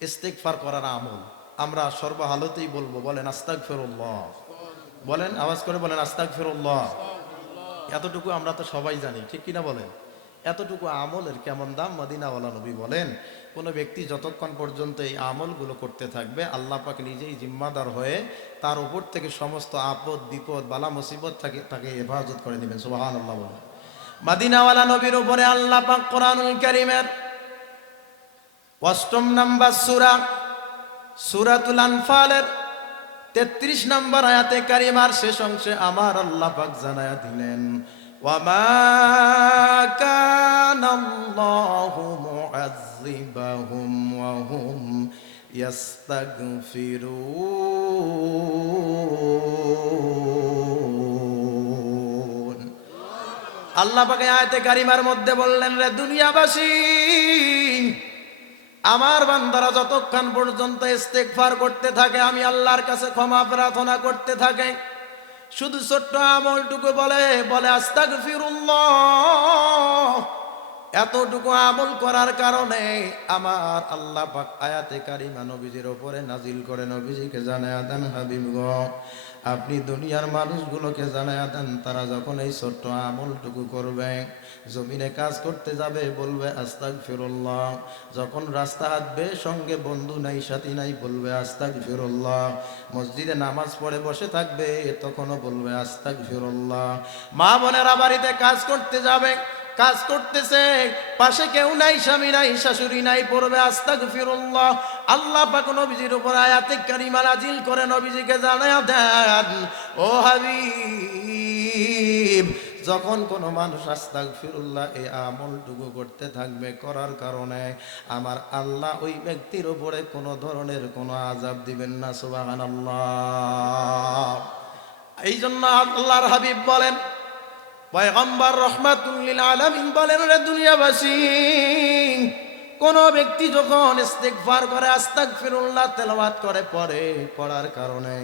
ইস্তেগফার করার আমল। আমরা সর্বহালতেই বলবো, বলেন আস্তাগফিরুল্লাহ, বলেন আওয়াজ করে বলেন আস্তাগফিরুল্লাহ। এতটুকু আমরা তো সবাই জানি, ঠিক কিনা বলেন? এতটুকু আমলের কেমন দাম? মদিনাওয়ালা নবী বলেন, কোনো ব্যক্তি যতক্ষণ পর্যন্ত এই আমলগুলো করতে থাকবে, আল্লাহ পাক নিজেই জিম্মাদার হয়ে তার উপর থেকে সমস্ত আপদ বিপদ বালা মুসিবত তাকে হেফাজত করে দিবেন। সুবহানাল্লাহ বলেন। মদিনাওয়ালা নবীর উপরে আল্লাহ পাক কোরআনুল কারীমের ৮ম নাম্বার সূরা সূরাতুল আনফালের ৩৩ নম্বর আয়াতে কারিমার শেষ অংশে আমার আল্লাহ পাক জানায়া দিলেন, ওয়ামা কানাল্লাহু মুআযযিবাহুম ওয়া হুম ইস্তাগফিরুন। আল্লাহ পাক আয়াতে কারিমার মধ্যে বললেন, রে দুনিয়াবাসী, আমার বান্দারা যতক্ষণ পর্যন্ত ইস্তেগফার করতে থাকে, আমি আল্লাহর কাছে ক্ষমা প্রার্থনা করতে থাকে, শুধু ছোট্ট আমলটুকু বলে বলে আস্তাগফিরুল্লাহ, এতটুকু আমল করার কারণে আমার আল্লাহ পাক আয়াতে কারিমা নবীজির উপরে নাজিল করে নবীজিকে জানায়া দেন, হাবিব গো, আপনি দুনিয়ার মানুষগুলোকে জানায়া দেন, তারা যখন এই ছোট্ট আমলটুকু করবে, জমিনে কাজ করতে যাবে বলবে আস্তাগফিরুল্লাহ, যখন রাস্তা হাঁটবে সঙ্গে বন্ধু নাই সাথী নাই বলবে আস্তাগফিরুল্লাহ, মসজিদে নামাজ পড়ে বসে থাকবে তখনও বলবে আস্তাগফিরুল্লাহ, মা বোনেরা বাড়িতে কাজ করতে যাবে, কাজ করতেছে, পাশে কেউ নাই, স্বামী নাই, শাশুড়ি নাই, পড়বে আস্তাগফিরুল্লাহ। আল্লাহ পাক নবীজির উপর আয়াতে কারিমা নাজিল করে নবীজিকে জানায়া দেন, ও হাবিব, যখন কোনো মানুষ আস্তাগফিরুল্লাহ এই আমলটুকু করতে থাকবে, করার কারণে আমার আল্লাহ ওই ব্যক্তির উপরে কোনো ধরনের কোনো আযাব দিবেন না। সুবহানাল্লাহ। এই জন্য আল্লাহর হাবিব বলেন, পয়গম্বর রহমাতুল লিল আলামিন বলেন, রে দুনিয়াবাসী, কোন ব্যক্তি যখন ইস্তেগফার করে, আস্তাগফিরুল্লাহ তেলাওয়াত করে, পড়ার কারণে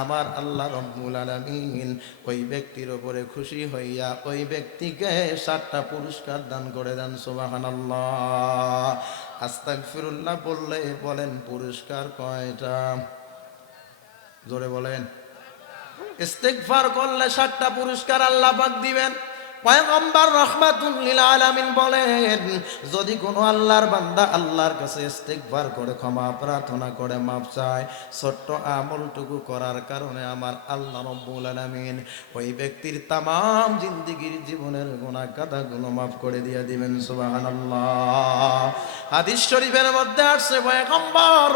আমার আল্লাহ রাব্বুল আলামিন ওই ব্যক্তির উপরে খুশি হইয়া ওই ব্যক্তিকে 7টা পুরস্কার দান করে দেন। সুবহানাল্লাহ। আস্তাগফিরুল্লাহ বললে বলেন পুরস্কার কয়টা? জোরে বলেন। ইস্তেগফার করলে 7টা পুরস্কার আল্লাহ পাক দিবেন। পয়গম্বর রাহমাতুল লিল আলামিন বলেন, যদি কোনো আল্লাহর বান্দা আল্লাহর কাছে ইস্তেগফার করে, ক্ষমা প্রার্থনা করে, মাফ চায়, ছোট্ট আমলটুকু করার কারণে আমার আল্লাহ রাব্বুল আলামিন ওই ব্যক্তির তামাম জিন্দেগীর জীবনের গুনাহ কাদাগুলো মাফ করে দিয়ে দিবেন। সুবহানাল্লাহ। হাদিস শরীফের মধ্যে আসছে, পয়গম্বর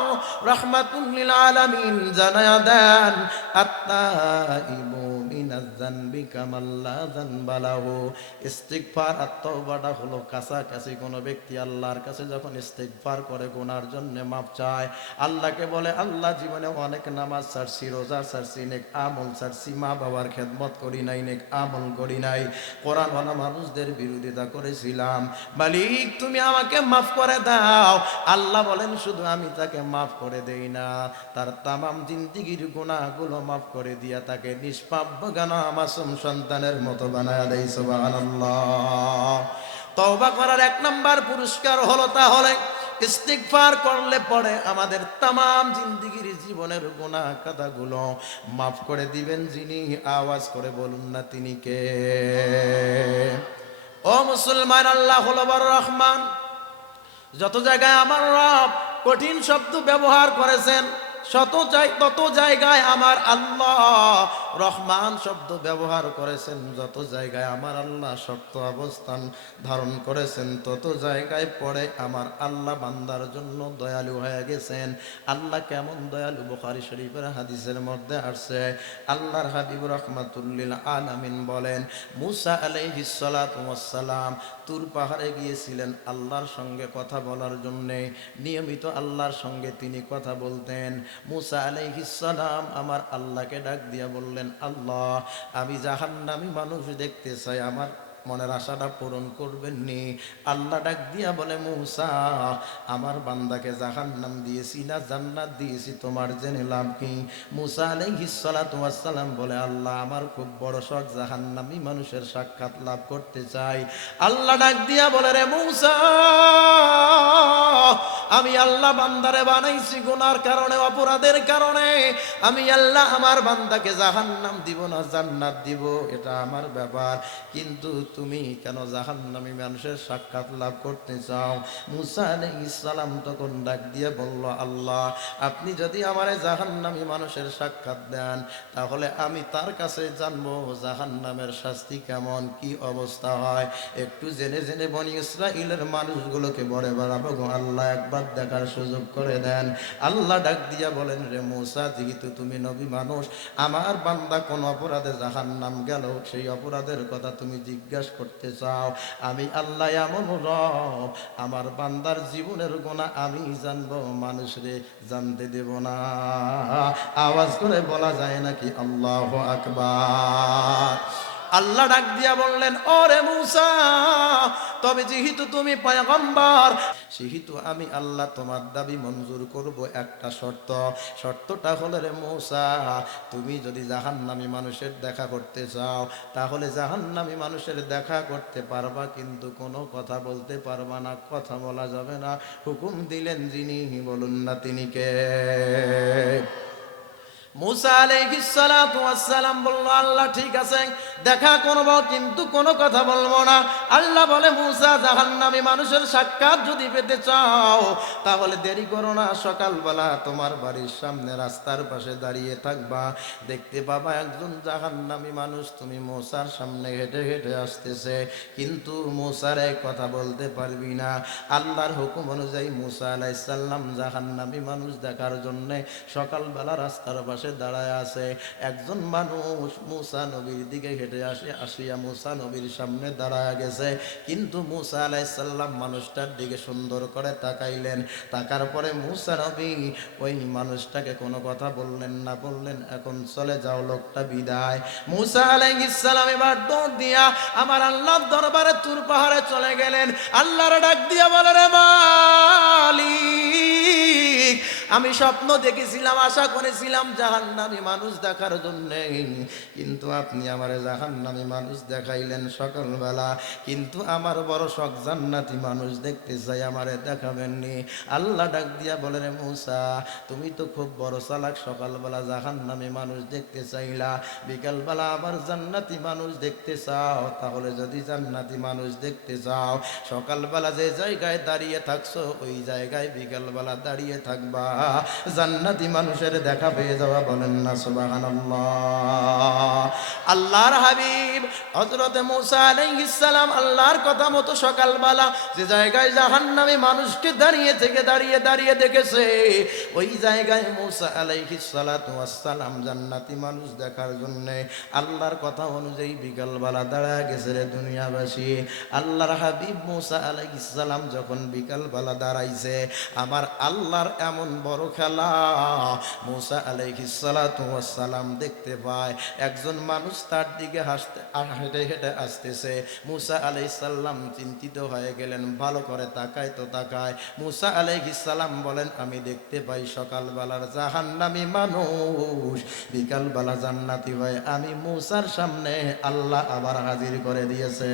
রাহমাতুল লিল আলামিন জানায়া দেন, আত্তাইবু মিনাজ যানবি কামাল্লা যানবা লাহু। ইস্তিগফার আর তওবাটা হলো কাছাকাছি। কোনো ব্যক্তি আল্লাহর কাছে যখন ইস্তিগফার করে, গুনার জন্য মাফ চায়, আল্লাহকে বলে, আল্লাহ জীবনে অনেক নামাজ ছাড়ছি, রোজা ছাড়ছি, নেক আমল ছাড়ছি, মা বাবার খেদমত করি নাই, নেক আমল করি নাই, কোরআনওয়ালা মানুষদের বিরোধিতা করেছিলাম, মালিক তুমি আমাকে মাফ করে দাও। আল্লাহ বলেন, শুধু আমি তাকে মাফ করে দেই না, তার তামাম জিন্দেগীর গুনাহগুলো মাফ করে দিয়া তাকে নিষ্পাপ গানা মাসুম সন্তানের মতো বানায়া দেই। সুবহানাল্লাহ। তওবা করার 1 নাম্বার পুরস্কার হলো তাহলে ইস্তিগফার করলে পরে আমাদের তামাম জিন্দেগীর জীবনের গুনাহ কাদাগুলো মাফ করে দিবেন যিনি। আওয়াজ করে বলুন না তিনি কে? ও মুসলমান, আল্লাহ হলো বড় রহমান। যত জায়গায় আমার রব কঠিন শব্দ ব্যবহার করেছেন, তত জায়গায় আমার আল্লাহ রহমান শব্দ ব্যবহার করেছেন। যত জায়গায় আমার আল্লাহ শক্ত অবস্থান ধারণ করেছেন, তত জায়গায় পরে আমার আল্লাহ বান্দার জন্য দয়ালু হয়ে গেছেন। আল্লাহ কেমন দয়ালু? বুখারী শরীফের হাদিসের মধ্যে আসছে, আল্লাহর হাবিব রাহমাতুল লিল আলামিন বলেন, মুসা আলাইহিস সালাতু ওয়াস সালাম তুর পাহাড়ে গিয়েছিলেন আল্লাহর সঙ্গে কথা বলার জন্যে। নিয়মিত আল্লাহর সঙ্গে তিনি কথা বলতেন। মুসা আলাইহিস সালাম আমার আল্লাহকে ডাক দিয়া বললেন, আল্লাহ, আমি জাহান্নামী মানুষ দেখতে চাই, আমার মনের আশাটা পূরণ করবেন নি? আল্লাহ ডাক দিয়া বলে, মুসা, আমার বান্দাকে জাহান্নাম দিয়েছি না জান্নাত দিয়েছি তোমার জেনে লাভ কি? মুসা আলাইহিস সালাতু ওয়াস সালাম বলে, আল্লাহ, আমার খুব বড় শখ, জাহান্নামী মানুষের সাক্ষাৎ লাভ করতে চাই। আল্লাহ ডাক দিয়া বলে, রে মুসা, আমি আল্লাহ বান্দারে বানাইছি গুনার কারণে, অপরাধের কারণে। আমি আল্লাহ আমার বান্দাকে জাহান্নাম দিব না জান্নাত দিব, এটা আমার ব্যাপার। কিন্তু তুমি কেন জাহান্নামী মানুষের সাক্ষাৎ লাভ করতে চাও? মুসা আলাইহিস সালাম তখন ডাক দিয়ে বলল, আল্লাহ, আপনি যদি আমারে জাহান্নামী মানুষের সাক্ষাৎ দেন, তাহলে আমি তার কাছে জানবো জাহান্নামের শাস্তি কেমন, কি অবস্থা হয়। একটু জেনে জেনে বনি ইসরাইলের মানুষগুলোকে বলে বেড়াবো গো আল্লাহ, একবার দেখার সুযোগ করে দেন। আল্লাহ ডাক দিয়া বলেন, রে মুসা, যেহেতু তুমি নবী মানুষ, আমার বান্দা কোন অপরাধে জাহান্নাম গেল সেই অপরাধের কথা তুমি জিজ্ঞাসা করতে চাও, আমি আল্লাহ এমন রব, আমার বান্দার জীবনের গুনাহ আমি জানবো, মানুষরে জানতে দেব না। আওয়াজ করে বলা যায় নাকি আল্লাহু আকবার? আল্লাহ ডাক দিয়া বললেন, ওরে মুসা, তবে যেহেতু তুমি পয়গম্বর, সেহেতু আমি আল্লাহ তোমার দাবি মঞ্জুর করব একটা শর্ত। শর্তটা হলো, রে মুসা, তুমি যদি জাহান্নামী মানুষের দেখা করতে চাও, তাহলে জাহান্নামী মানুষের দেখা করতে পারবা, কিন্তু কোনো কথা বলতে পারবা না, কথা বলা যাবে না। হুকুম দিলেন যিনি, বলুন না তিনি কে? মুসা আলাইহিস সালাতু ওয়াস সালাম বলল, আল্লাহ ঠিক আছে, দেখা করব, কিন্তু কোনো কথা বলবো না। আল্লাহ বলে, মুসা, জাহান্নামী মানুষের সাক্ষাৎ যদি পেতে চাও, তাহলে দেরি করো না, সকালবেলা তোমার বাড়ির সামনে রাস্তার পাশে দাঁড়িয়ে থাকবা, দেখতে পাবা একজন জাহান্নামী মানুষ তুমি মুসার সামনে হেঁটে হেঁটে আসতেছে, কিন্তু মুসার এক কথা বলতে পারবি না। আল্লাহর হুকুম অনুযায়ী মুসা আলাইহিস সালাম জাহান্নামী মানুষ দেখার জন্য সকালবেলা রাস্তার পাশে দাঁড়ায় আছে। একজন মানুষ মুসা নবীর দিকে হেঁটে আসিয়া মুসা নবীর সামনে দাঁড়ায় গেছে, কিন্তু মুসা আলাইহিস সালাম মানুষটার দিকে সুন্দর করে তাকাইলেন। তাকার পরে মুসা নবী ওই মানুষটাকে কোনো কথা বললেন না, বললেন, এখন চলে যাও, লোকটা বিদায়। মুসা আলাইহিস সালাম এবার দৌড় দিয়া আমার আল্লাহর দরবারে তুর পাহাড়ে চলে গেলেন। আল্লাহর ডাক দিয়া বলে, রে মালিক, আমি স্বপ্ন দেখেছিলাম, আশা করেছিলাম জাহান্নামী মানুষ দেখার জন্য, কিন্তু আপনি আমার জাহান্নামী মানুষ দেখাইলেন সকালবেলা, কিন্তু আমার বড় শখ জান্নাতি মানুষ দেখতে চাই, আমারে দেখাবেননি। আল্লাহ ডাক দিয়া বলে, রে মুসা, তুমি তো খুব বড় চালাক, সকালবেলা জাহান্নামী মানুষ দেখতে চাইলা, বিকালবেলা আবার জান্নাতি মানুষ দেখতে চাও। তাহলে যদি জান্নাতি মানুষ দেখতে চাও, সকালবেলা যে জায়গায় দাঁড়িয়ে থাকছো ওই জায়গায় বিকালবেলা দাঁড়িয়ে থাকবা, জান্নাতি মানুষের দেখা পেয়ে যাওয়া। বলেন না সুবহানাল্লাহ। আল্লাহর হাবিব হযরত মুসা আলাইহিস সালাম আল্লাহর কথা মতো সকালবেলা যে জায়গায় জাহান্নামী মানুষকে দাঁড়িয়ে দাঁড়িয়ে দেখেছে, ওই জায়গায় মুসা আলাইহিস সালাতু ওয়াস সালাম জান্নাতি মানুষ দেখার জন্য আল্লাহর কথা অনুযায়ী বিকালবেলা দাঁড়ায় গেছে। রে দুনিয়াবাসী, আল্লাহর হাবিব মুসা আলাইহিস সালাম যখন বিকালবেলা দাঁড়াইছে, আমার আল্লাহর এমন বড় খেলা, মুসা আলাইহিস সালাতু ওয়াস সালাম দেখতে পায় একজন মানুষ তার দিকে হেঁটে হেঁটে আসতেছে। মুসা আলাইহিস সালাম চিন্তিত হয়ে গেলেন, ভালো করে তাকায় তো তাকায়। মুসা আলাইহিস সালাম বলেন, আমি দেখতে পাই সকালবেলার জাহান্নামী মানুষ বিকালবেলা জান্নাতি হয়। আমি মুসার সামনে আল্লাহ আবার হাজির করে দিয়েছে।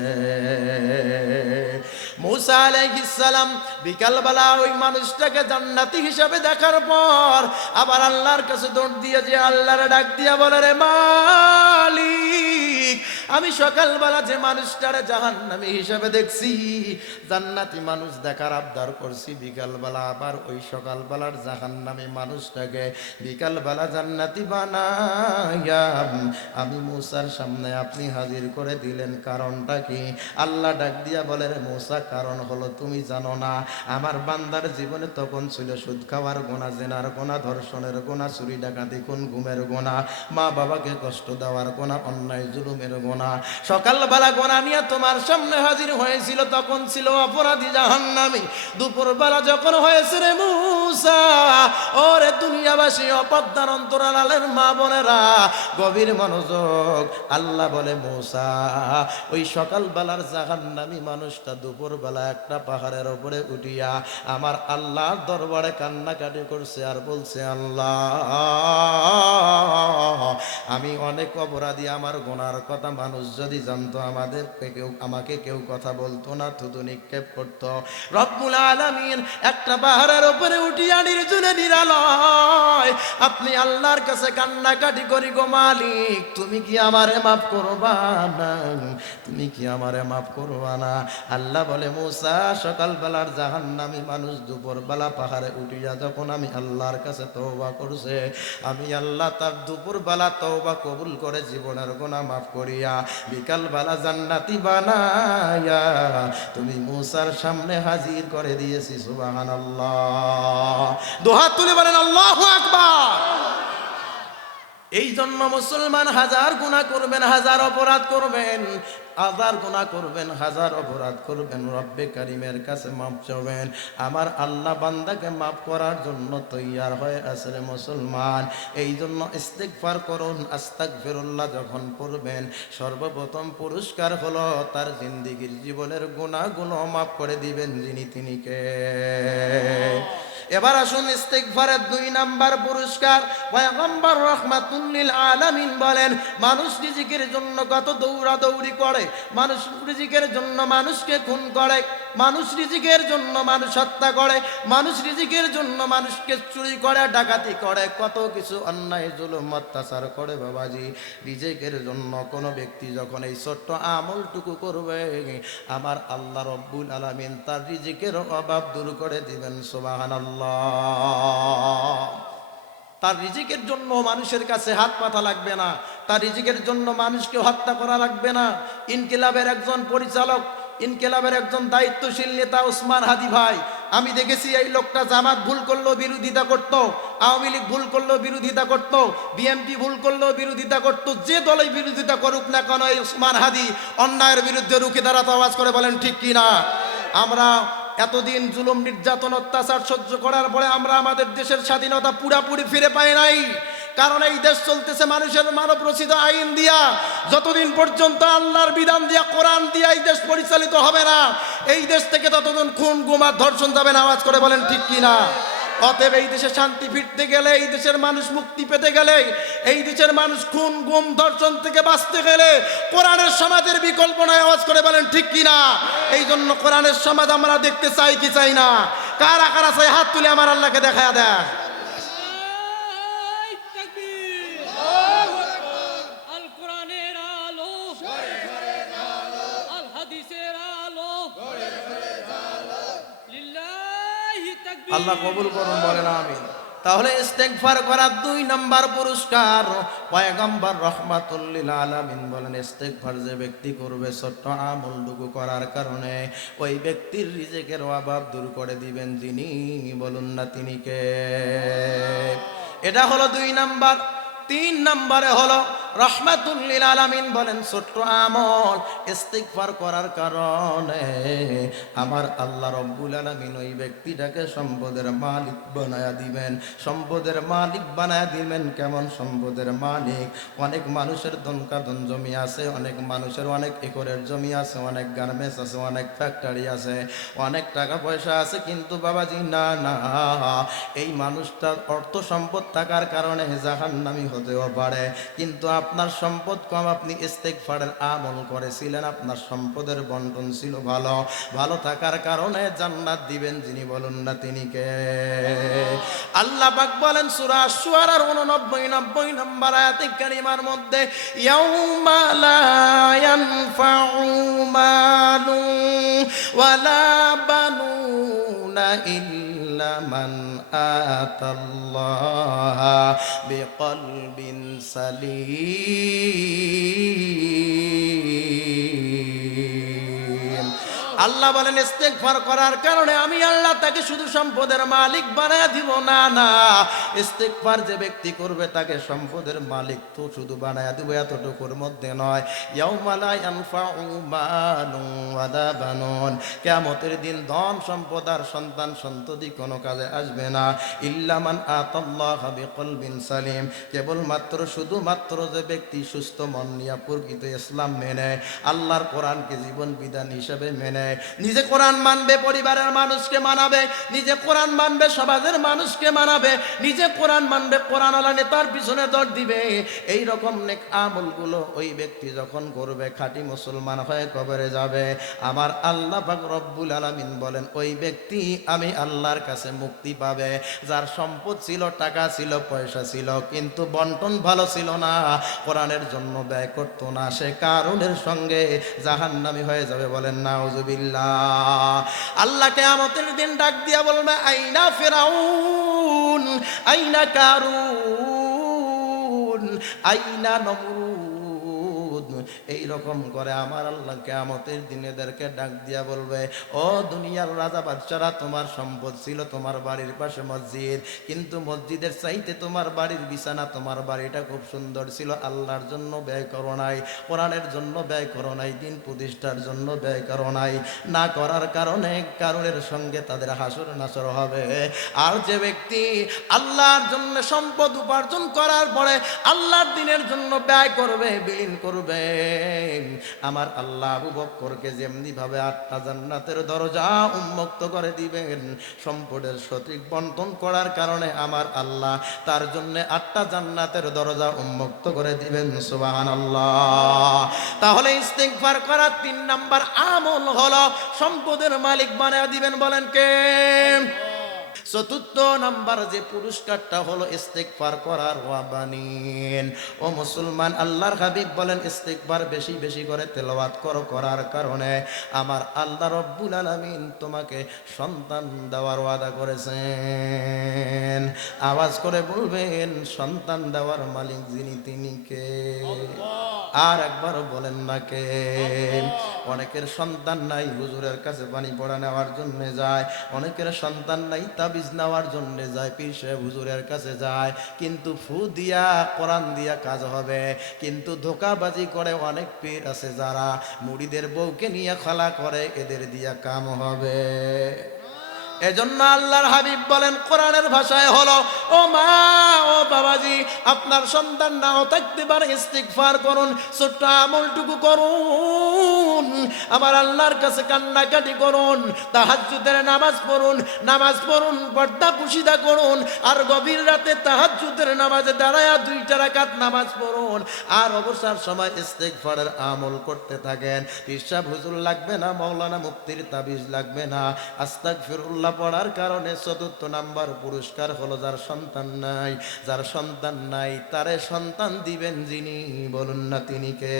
মুসা আলাইহিস সালাম বিকালবেলা ওই মানুষটাকে জান্নাতি হিসাবে দেখার পর আবার আল্লাহর কাছে দৌড় দিয়ে যে আল্লাহর ডাক দিয়া বলে, রে মালিক, আমি সকালবেলা যে মানুষটারে জাহান্নামী হিসাবে দেখছি, জান্নাতি মানুষ দেখার আবদার করছি, বিকালবেলা আবার ওই সকালবেলার জাহান্নামী মানুষটাকে বিকালবেলা জান্নাতি বানাইয়া আমি মুসার সামনে আপনি হাজির করে দিলেন, কারণটা কি? আল্লাহ ডাক দিয়া বলে, রে মুসা, কারণ হলো তুমি জানো না, আমার বান্দার জীবনে তখন ছিল সুদ খাওয়ার গুনাহ, জেনার গুনাহ, ধর্ষণের গুনাহ, চুরি ডাকাতি খুন গুমের গুনাহ, মা বাবাকে কষ্ট দেওয়ার গুনাহ, অন্যায় জুলুমের গুনাহ। সকালবেলা গুনাহ নিয়ে তোমার সামনে হাজির হয়েছিল, তখন ছিল অপরাধী জাহান্নামী। দুপুরবেলা যখন হয়েছে রে মুসা, ওরে দুনিয়াবাসী, অপদ্দার অন্তরালের মা বোনেরা, গভীর মনোযোগ। আল্লাহ বলে মূসা, ওই সকালবেলার জাহান্নামী মানুষটা দুপুরবেলা একটা পাহাড়ের উপরে উঠিয়া আমার আল্লাহর দরবারে কান্নাকাটি করছে আর বলছে, আল্লাহ আমি অনেক অপরাধী, আমার গুনার কথা মানুষ যদি জানতো আমাকে কেউ কথা বলতো না, থুতু নিক্ষেপ করতো। রব্বুল আলামিন একটা পাহাড়ের উপরে উঠিয়া নির্জনে নিরালয় আপনি আল্লাহর কাছে কান্নাকাটি করি, গো মালিক তুমি কি আমারে মাফ করবা না, তুমি কি আমারে মাফ করবা না? আল্লাহ বলে মূসা, সকালবেলার জাহান্নামী মানুষ দুপুরবেলা পাহাড়ে উঠিয়া যখন আমি আল্লাহর কাছে তওবা করছে, আমি আল্লাহ তার দুপুরবেলা তওবা কবুল করে জীবনের গুনাহ মাফ করিয়া বিকালবেলা জান্নাতি বানায়া তুমি মূসার সামনে হাজির করে দিয়েছি। সুবহানাল্লাহ, দুহাত তুলে বলেন আল্লাহু আকবার। এই জন্য মুসলমান হাজার গুনাহ করবেন, হাজার অপরাধ করবেন, হাজার গুনাহ করবেন, হাজার অপরাধ করবেন, রব্বে কারিমের কাছে মাফ চাইবেন। আমার আল্লাহ বান্দাকে মাফ করার জন্য তৈয়ার হয়ে আছে রে মুসলমান। এই জন্য ইস্তিগফার করুন। আস্তাগফিরুল্লাহ যখন পড়বেন, সর্বপ্রথম পুরস্কার হলো তার জিন্দেগীর জীবনের গুনাহগুলো মাফ করে দিবেন যিনি তিনি কে। এবার আসুন ইস্তিগফারের 2 নাম্বার পুরস্কার। পয়গম্বর রাহমাতুল লিল আলামিন বলেন, মানুষ রিজিকের জন্য কত দৌড়াদৌড়ি করে, মানুষ রিজিকের জন্য মানুষকে খুন করে, মানুষ রিজিকের জন্য মানুষ হত্যা করে, মানুষ রিজিকের জন্য মানুষকে চুরি করে, ডাকাতি করে, কত কিছু অন্যায় জুলুম অত্যাচার করে। বাবাজি, রিজিকের জন্য কোনো ব্যক্তি যখন এই ছোট্ট আমলটুকু করবে, আমার আল্লাহ রব্বুল আলামিন তার রিজিকের অভাব দূর করে দিবেন। সুবহানাল্লাহ। তার রিজিকের জন্য মানুষের কাছে হাত পাতা লাগবে না, তার রিজিকের জন্য মানুষকে হত্যা করা লাগবে না। ইনকিলাবের একজন পরিচালক, ইনকিলাবের একজন দায়িত্বশীল নেতা ওসমান হাদি ভাই, আমি দেখেছি এই লোকটা জামাত ভুল করলো বিরোধিতা করত, আওয়ামী লীগ ভুল করলো বিরোধিতা করত, বিএনপি ভুল করলো বিরোধিতা করত, যে দলের বিরোধিতা করুক না কেন এই ওসমান হাদি অন্যায়ের বিরুদ্ধে রুখে দাঁড়াতে আওয়াজ করে বলেন ঠিক কি না? আমরা এতদিন জুলুম নির্যাতন অত্যাচার সহ্য করার পরে আমরা আমাদের দেশের স্বাধীনতা পুরাপুরি ফিরে পাই নাই। কারণ এই দেশ চলতেছে মানুষের মানব রচিত আইন দিয়া। যতদিন পর্যন্ত আল্লাহর বিধান দিয়া, কোরআন দিয়া এই দেশ পরিচালিত হবে না, এই দেশ থেকে ততদিন খুন গুম আর ধর্ষণ যাবে না। আওয়াজ করে বলেন ঠিক কিনা? অতএব এই দেশে শান্তি ফিরতে গেলে, এই দেশের মানুষ মুক্তি পেতে গেলে, এই দেশের মানুষ খুন গুম ধর্ষণ থেকে বাঁচতে গেলে কোরআনের সমাজের বিকল্প নাই। আওয়াজ করে বলেন ঠিক কিনা? এই জন্য কোরআনের সমাজ আমরা দেখতে চাই কি চাই না? কারা কারা চাই হাত তুলে আমার আল্লাহকে দেখা দেয়। আল্লাহ কবুল করুন, বলেন আমিন। তাহলে ইস্তেগফার করার 2 নাম্বার পুরস্কার। পয়গম্বর রাহমাতুল লিল আলামিন বলেন, ইস্তেগফার যে ব্যক্তি করবে ছোট্ট আমলটুকু করার কারণে ওই ব্যক্তির রিজিকের অভাব দূর করে দিবেন যিনি, বলুন না তিনি কে? এটা হলো 2 নাম্বার। 3 নম্বরে হলো রাহমাতুল লিল আলামিন বলেন, ছোট্ট আমল ইস্তিগফার করার কারণে আমার আল্লাহ রব্বুল আলামিন ওই ব্যক্তিটাকে সম্পদের মালিক বানায়া দিবেন। সম্পদের মালিক বানায়া দিবেন। কেমন সম্পদের মালিক? অনেক মানুষের দনকাদন জমি আছে, অনেক মানুষের অনেক একরের জমি আছে, অনেক গার্মেন্টস আছে, অনেক ফ্যাক্টরি আছে, অনেক টাকা পয়সা আছে, কিন্তু বাবাজি না না, এই মানুষটার অর্থ সম্পদ থাকার কারণে জাহান্নামী হতেও পারে, কিন্তু আপনার সম্পদ কম, আপনি ইস্তেগফারের আমল করেছিলেন, আপনার সম্পদের বন্টন ছিল ভালো, ভালো থাকার কারণে জান্নাত দিবেন যিনি, বলুন না তিনি কে? আল্লাহ পাক বলেন সূরা আশ-শুআরার 89 নম্বর আয়াতে কারিমার মধ্যে, ইয়াউমা লা ইয়ানফাউ মালু ওয়ালা বানুনা ইল্লা মান আতাল্লাহা বিকলবিন সালিম। আল্লাহ আল্লাহ বলেন ইস্তেগফার করার কারণে আমি আল্লাহ তাকে শুধু সম্পদের মালিক বানায় দিব না, না, ইস্তেগফার যে ব্যক্তি করবে তাকে সম্পদের মালিক তো শুধু বানায় দিব এতটুকুর মধ্যে নয়, ইয়াউমা লা ইয়ানফাউ মালুন ওয়ালা বানুন, কিয়ামতের দিন ধন সম্পদ আর সন্তান সন্ততি কোনো কাজে আসবে না, ইল্লা মান আতাল্লাহা বিকলবিন সালিম, কেবলমাত্র শুধুমাত্র যে ব্যক্তি সুস্থ মন নিয়ে প্রকৃত ইসলাম মেনে আল্লাহর কোরআনকে জীবন বিধান হিসেবে মেনে নিজে কোরআন মানবে, পরিবারের মানুষকে মানাবে, নিজে কোরআন মানবে, সমাজের মানুষকে মানাবে, নিজে কোরআন মানবে, কোরআনওয়ালা নেতার পিছনে দৌড় দিবে, এই রকম নেক আমলগুলো ওই ব্যক্তি যখন করবে খাঁটি মুসলমান হয়ে কবরে যাবে। আমার আল্লাহ পাক রব্বুল আলামিন বলেন ওই ব্যক্তি আমি আল্লাহর কাছে মুক্তি পাবে। যার সম্পদ ছিল, টাকা ছিল, পয়সা ছিল, কিন্তু বন্টন ভালো ছিল না, কোরআনের জন্য ব্যয় করতো না, সে কারণের সঙ্গে জাহান্নামী হয়ে যাবে। বলেন নাউজুবিল্লাহ। আল্লাহ কিয়ামতের দিন ডাক দিয়া বলবে আইনা ফিরাউন, আইনা কারুন, আইনা নমরুদ। এই রকম করে আমার আল্লাহ কিয়ামতের দিন এদেরকে ডাক দিয়া বলবে ও দুনিয়ার রাজা বাদশারা, তোমার সম্পদ ছিল, তোমার বাড়ির পাশে মসজিদ, কিন্তু মসজিদের চাইতে তোমার বাড়ির বিছানা, তোমার বাড়িটা খুব সুন্দর ছিল, আল্লাহর জন্য ব্যয় করো নাই, কোরআনের জন্য ব্যয় করো নাই, দিন প্রতিষ্ঠার জন্য ব্যয় করো নাই, না করার কারণে কারণের সঙ্গে তাদের হাসর নাসর হবে। আর যে ব্যক্তি আল্লাহর জন্য সম্পদ উপার্জন করার পরে আল্লাহর দিনের জন্য ব্যয় করবে, বিলীন করবে, আমার আল্লাহ আবু বকরকে যেমনি ভাবে 8টা জান্নাতের দরজা উন্মুক্ত করে দিবেন, সম্পদের সঠিক বন্টন করার কারণে আমার আল্লাহ তার জন্য 8টা জান্নাতের দরজা উন্মুক্ত করে দিবেন। সুবহানাল্লাহ। তাহলে ইস্তেগফার করার 3 নাম্বার আমল হলো সম্পদের মালিক বানায় দিবেন। বলেন কে? 4th নাম্বার যে পুরস্কারটা হলো ইস্তেগফার করার ওয়াবানিন। ও মুসলমান, আল্লাহর হাবিব বলেন ইস্তেগফার বেশি বেশি করে তেলাওয়াত করো, করার কারণে আমার আল্লাহ রব্বুল আলামিন তোমাকে সন্তান দেওয়ার ওয়াদা করেছেন। আওয়াজ করে বলবেন সন্তান দেওয়ার মালিক যিনি তিনি কে? আর একবার বলেন না কে? অনেকের সন্তান নাই, হুজুরের কাছে পানি পড়া নেওয়ার জন্য যায়, অনেকের সন্তান নাই, তাবিজ নেওয়ার জন্য যায়, পীর সাহেব হুজুরের কাছে যায়, কিন্তু ফু দিয়া কোরআন দিয়া কাজ হবে, কিন্তু ধোকাবাজি করে অনেক পীর আছে যারা মুড়িদের বউকে নিয়ে খেলা করে, এদের দিয়া কাম হবে। এজন্য আল্লাহর হাবিব বলেন কোরআনের ভাষায় হলো ও মা, ও বাবাজি, আপনার সন্তান নাও থাকতে পারে, ইস্তিগফার করুন, ছোট্ট আমলটুকু করুন, আমার আল্লাহর কাছে কান্নাকাটি করুন, তাহাজ্জুদের নামাজ পড়ুন, পর্দা পুশিদা করুন, আর গভীর রাতে তাহাজ্জুদের নামাজে দাঁড়ায়া 2টা রাকাত নামাজ পড়ুন, আর অবসর সময় ইস্তিগফারের আমল করতে থাকেন। ইরশাদ হুজুর লাগবে না, মাওলানা মুফতির তাবিজ লাগবে না, আস্তাগফিরুল্লাহ পড়ার কারণে 4th নাম্বার পুরস্কার হলো যার সন্তান নাই, যার সন্তান নাই তারে সন্তান দিবেন যিনি। বলুন না তিনি কে?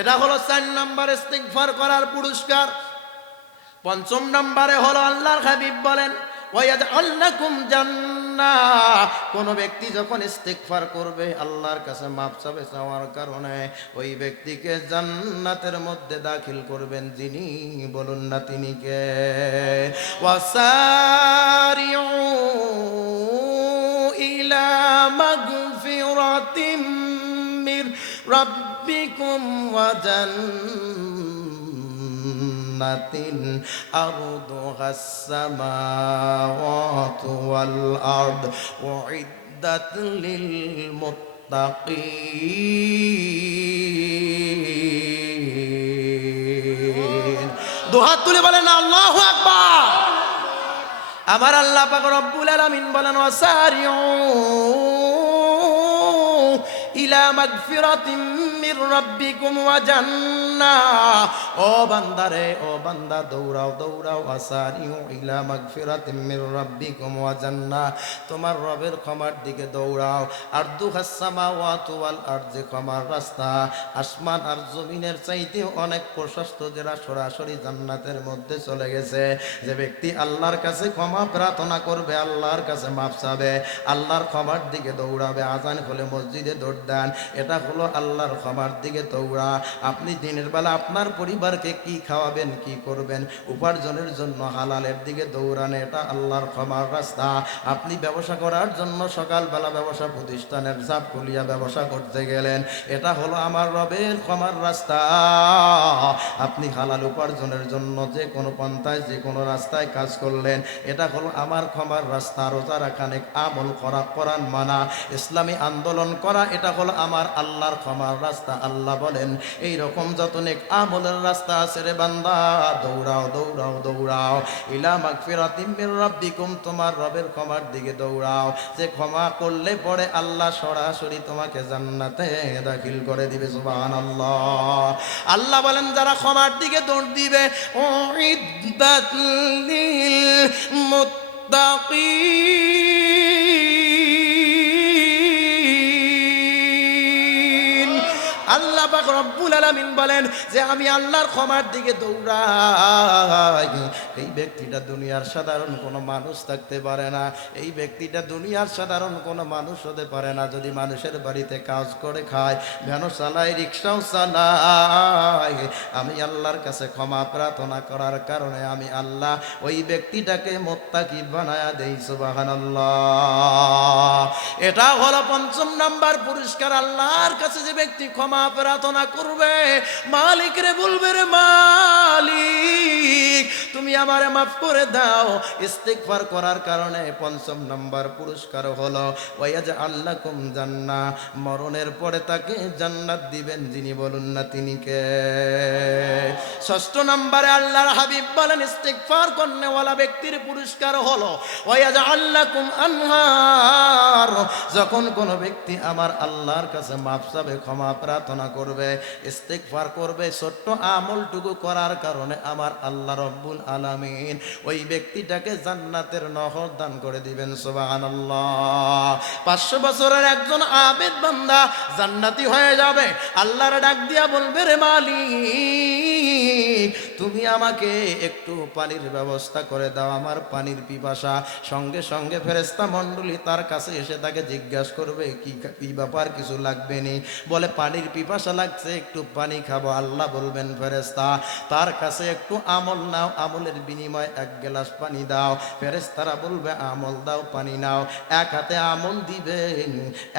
এটা হলো 4 নাম্বার ইস্তিগফার করার পুরস্কার। 5ম নাম্বারে হলো আল্লাহর হাবিব বলেন ওয়ায়াজআল লাকুম জান্নাহ। কোন ব্যক্তি যখন ইস্তিগফার করবে, আল্লাহর কাছে মাফ চাবে, চাওয়ার কারণে ওই ব্যক্তিকে জান্নাতের মধ্যে দাখিল করবেন যিনি। বলুন না তিনি কে? ওয়াসারিউ ইলা মাগফিরাতিম মির রাব্বিকুম ওয়া জান্নাতিন আরদুহাস সামাওয়াতু ওয়াল আরদ উইদ্দাত লিল মুত্তাকিন। দুহাত তুলে বলেন আল্লাহু আকবার। আমার আল্লাহ পাক রব্বুল আলামিন বলেন ওয়াসারিউ ইলা মাগফিরাতিম মির রাব্বিকুম ওয়া জান্নাহ। ও বান্দারে, ও বান্দা, দৌড়াও দৌড়াও, ওয়াসারিউ ইলা মাগফিরাতিম মির রাব্বিকুম ওয়া জান্নাহ, তোমার রবের ক্ষমার দিকে দৌড়াও। আরদুহাস সামাওয়াতু ওয়াল আরদ, যে ক্ষমার রাস্তা আসমান আর জমিনের চাইতে অনেক প্রশস্ত, যারা সরাসরি জান্নাতের মধ্যে চলে গেছে। যে ব্যক্তি আল্লাহর কাছে ক্ষমা প্রার্থনা করবে, আল্লাহর কাছে মাফ চাবে, আল্লাহর ক্ষমার দিকে দৌড়াবে, আজান হলে মসজিদে দৌড় দেন, এটা হলো আল্লাহর ক্ষমা ক্ষমার দিকে দৌড়া। আপনি দিনের বেলা আপনার পরিবারকে কি খাওয়াবেন, কি করবেন, উপার্জনের জন্য হালালের দিকে দৌড়ান, এটা আল্লাহর ক্ষমার রাস্তা। আপনি ব্যবসা করার জন্য সকালবেলা ব্যবসা প্রতিষ্ঠানের চাপ খুলিয়া ব্যবসা করতে গেলেন, এটা হলো আমার রবের ক্ষমার রাস্তা। আপনি হালাল উপার্জনের জন্য যে কোনো পন্থায় যে কোনো রাস্তায় কাজ করলেন, এটা হলো আমার ক্ষমার রাস্তা। রোজা রাখা, নেক আমল করা, কোরআন মানা, ইসলামী আন্দোলন করা, এটা হলো আমার আল্লাহর ক্ষমার রাস্তা। আল্লাহ বলেন এই রকম যত নেক আমলের রাস্তা আছে রে বান্দা, দৌড়াও দৌড়াও দৌড়াও, ইলা মাগফিরাতিম মির রাব্বিকুম, তোমার রবের ক্ষমার দিকে দৌড়াও, যে ক্ষমা করলে পরে আল্লাহ সরাসরি তোমাকে জান্নাতে দাখিল করে দিবে। সুবহানাল্লাহ। আল্লাহ বলেন যারা ক্ষমার দিকে দৌড় দিবে, উইদ্দাত লিল মুত্তাকিন। আল্লাহ পাক রব্বুল আলামিন বলেন যে আমি আল্লাহর ক্ষমার দিকে দৌড়াই, এই ব্যক্তিটা দুনিয়ার সাধারণ কোনো মানুষ থাকতে পারে না, এই ব্যক্তিটা দুনিয়ার সাধারণ কোনো মানুষ হতে পারে না। যদি মানুষের বাড়িতে কাজ করে খায়, ভ্যানও চালায়, রিক্সাও চালায়, আমি আল্লাহর কাছে ক্ষমা প্রার্থনা করার কারণে আমি আল্লাহ ওই ব্যক্তিটাকে মুত্তাকি বানায়া দেই। সুবহানাল্লাহ। এটা হলো পঞ্চম নাম্বার পুরস্কার। আল্লাহর কাছে যে ব্যক্তি ক্ষমা প্রার্থনা করবে, মালিক রে বলবে, রে মালিক তুমি আমারে মাফ করে দাও, ইস্তিগফার করার কারণে পঞ্চম নাম্বার পুরস্কার হলো ওয়াজআল লাকুম জান্নাহ, মরণের পরে তাকে জান্নাত দিবেন যিনি, বলুন না তিনি কে? ষষ্ঠ নাম্বারে আল্লাহর হাবিব বলেন ইস্তিগফার করনেওয়ালা ব্যক্তির পুরস্কার হলো ওয়াজআল লাকুম আনহার, যখন কোনো ব্যক্তি আমার আল্লাহর কাছে মাফ চাবে, ক্ষমা প্রার্থনা করবে, ইস্তিগফার করবে, ছোট্ট আমলটুকু করার কারণে আমার আল্লাহ রব্বুল আলামিন ওই ব্যক্তিটাকে জান্নাতের নহর দান করে দিবেন। সুবহানাল্লাহ। 500 বছরের একজন আবেদ বান্দা জান্নাতি হয়ে যাবে। আল্লাহর ডাক দিয়া বলবে, রে মালিক তুমি আমাকে একটু পানির ব্যবস্থা করে দাও, আমার পানির পিপাসা। সঙ্গে সঙ্গে ফেরেশতা মণ্ডলী তার কাছে এসে তাকে জিজ্ঞাসা করবে কি ব্যাপার, কিছু লাগবে নি? বলে পানির পিপাসা লাগছে, একটু পানি খাবো। আল্লাহ বলবেন ফেরেশতা তার কাছে একটু আমল নাও, আমলের বিনিময়ে 1 গ্লাস পানি দাও। ফেরেশতারা বলবে আমল দাও, পানি নাও। এক হাতে আমল দিবে,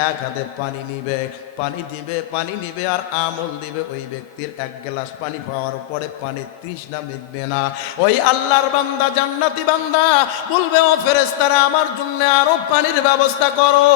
এক হাতে পানি নিবে, পানি দিবে, পানি নিবে আর আমল দিবে। ওই ব্যক্তির 1 গ্লাস পানি পাওয়ার পরে পানি তৃষ্ণা মিটবে না। ওই আল্লাহর বান্দা, জান্নাতি বান্দা বলবে, ও ফেরেশতারা আমার জন্য আরো পানির ব্যবস্থা করো।